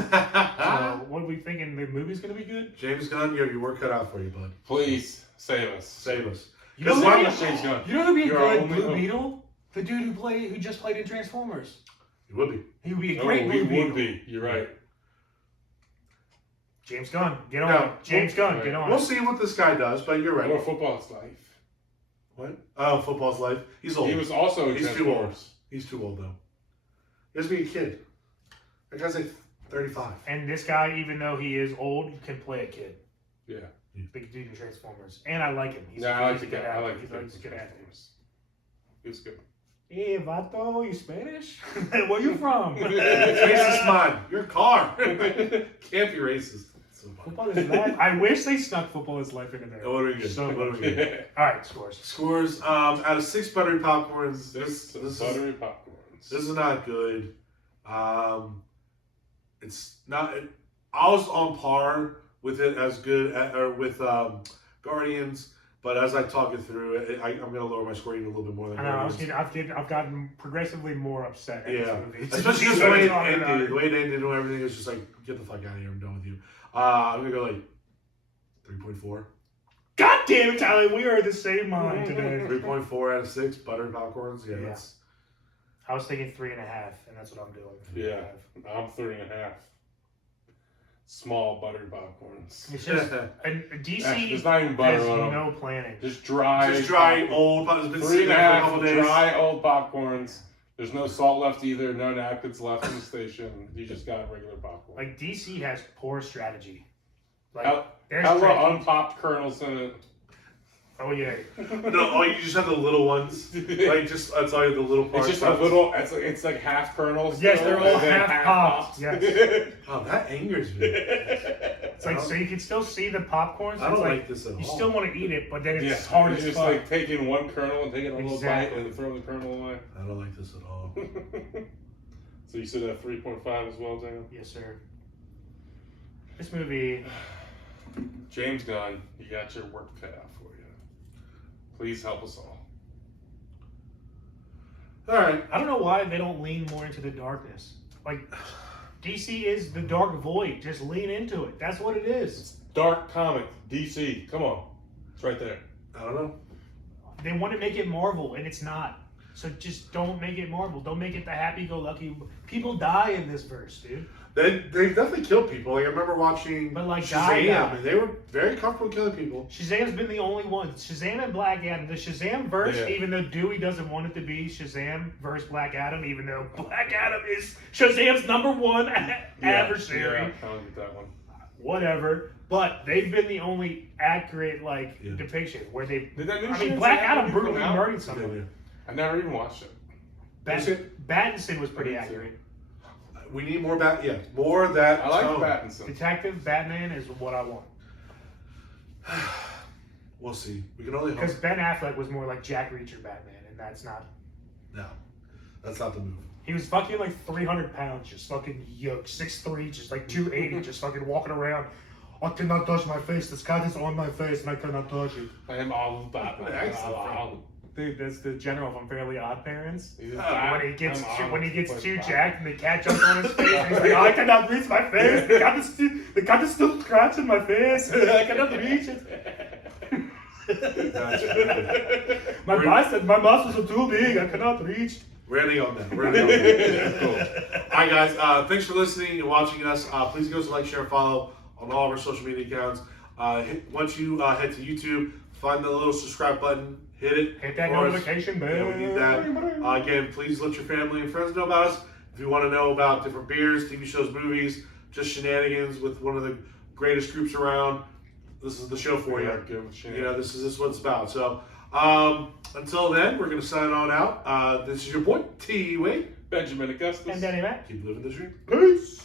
what are we thinking? The movie's gonna be good? James Gunn, you have your work cut out for you, bud. Please save us. Save us. You know Because who Why not James Gunn? You know who'd be a You're our good only Blue hope. Beetle? The dude who just played in Transformers. It would be. He would be a Oh, great we Blue Beetle. would be. You're right. James Gunn, get on Yeah. it. James Gunn, get on We'll it. see what this guy does, but you're What right. football's life? What? Oh, football's life. He's old. He was also in He's too old. Transformers. He's too old, though. He has to be a kid. That guy's like 35. And this guy, even though he is old, can play a kid. Yeah. Big dude in Transformers. And I like him. He's I like a the good guy. I actor. like He's the a good actor. He was good. Hey, vato, you Spanish? Where you from? Racist man. Your car. Can't be racist. So Football is life. I wish they snuck football is life into there. what are we good? So What are we good? All right, scores. Scores out of 6 buttery popcorns. This Buttery popcorns. This is not good. It's not. I was on par with it as good or with Guardians, but as I talk it through, I'm going to lower my score even a little bit more than I know. Guardians. I've gotten progressively more upset. At Yeah, this movie. especially just the way it ended. The way it ended and everything was just like, get the fuck out of here. I'm done with you. I'm gonna go like 3.4. God damn it, Tyler! We are the same mind today. 3.4 out of 6 buttery popcorns. Yeah, Yeah. that's. I was thinking 3.5, and that's what I'm doing. Yeah, I'm 3.5. Small buttery popcorns. It's just and DC There's not even butter has on them. no planning. Just dry. Just dry old. It's been sitting there for a couple 3.5 days. dry old popcorns. There's no salt left either. No napkins left in the station. You just got regular popcorn. Like DC has poor strategy. Like there's Hella strategy. unpopped kernels in it. Oh yeah. No, you just have the little ones. Like just that's all the little parts. It's just a little. It's like half kernels. Yes, still, they're all and then half popped. Yes. Oh, that angers me. It's like so you can still see the popcorn. So I don't it's like this at all. You still want to eat it, but then it's Yeah, hard you're as just fuck. like taking one kernel and taking a little Exactly. bite and throwing the kernel away. I don't like this at all. So you said that 3.5 as well, Daniel? Yes, sir. This movie. James Gunn, you got your work cut out for you. Please help us all. All right. I don't know why they don't lean more into the darkness. Like DC is the dark void. Just lean into it. That's what it is. Dark comic, DC. Come on. It's right there. I don't know. They want to make it Marvel, and it's not. So just don't make it Marvel. Don't make it the happy-go-lucky. People die in this verse, dude. They definitely killed people. Like I remember watching But, like, Shazam, die. and they were very comfortable killing people. Shazam's been the only one. Shazam and Black Adam. The Shazam verse, Yeah. even though Dewey doesn't want it to be Shazam versus Black Adam, even though Black Adam is Shazam's number one adversary. Yeah, I'll get that one. Whatever. But they've been the only accurate depiction where they. Did that new I mean, Shazam Black Adam movie brutally come out? murdered somebody. I never even watched it. Battinson was pretty Me too. accurate. We need more more of that. I like tone. Pattinson. Detective Batman is what I want. We'll see. We can only hope. Because Ben Affleck was more like Jack Reacher Batman, and that's not. No, that's not the move. He was fucking like 300 pounds, just fucking yoked, 6'3", just like 280, just fucking walking around. I cannot touch my face. This cat is on my face, and I cannot touch it. I am all about my Excellent. Dude, that's the general from Fairly Odd Parents. He's When he gets too jacked and the cat jumps on his face, and he's like, I cannot reach my face. The cat is still scratching my face. I cannot reach it. My muscles are too big. I cannot reach. We're ending on that. We're ending on that. Cool. All right, guys. Thanks for listening and watching us. Please give us a like, share, follow on all of our social media accounts. Once you head to YouTube, find the little subscribe button. Hit it. Hit that for us. notification bell. Yeah, we need that. Again, please let your family and friends know about us. If you want to know about different beers, TV shows, movies, just shenanigans with one of the greatest groups around, this is the show for you. Good with You know, this is what it's about. So, until then, we're going to sign on out. This is your boy, T.Wade. Benjamin Augustus. And DannyMatt. Keep living the dream. Peace.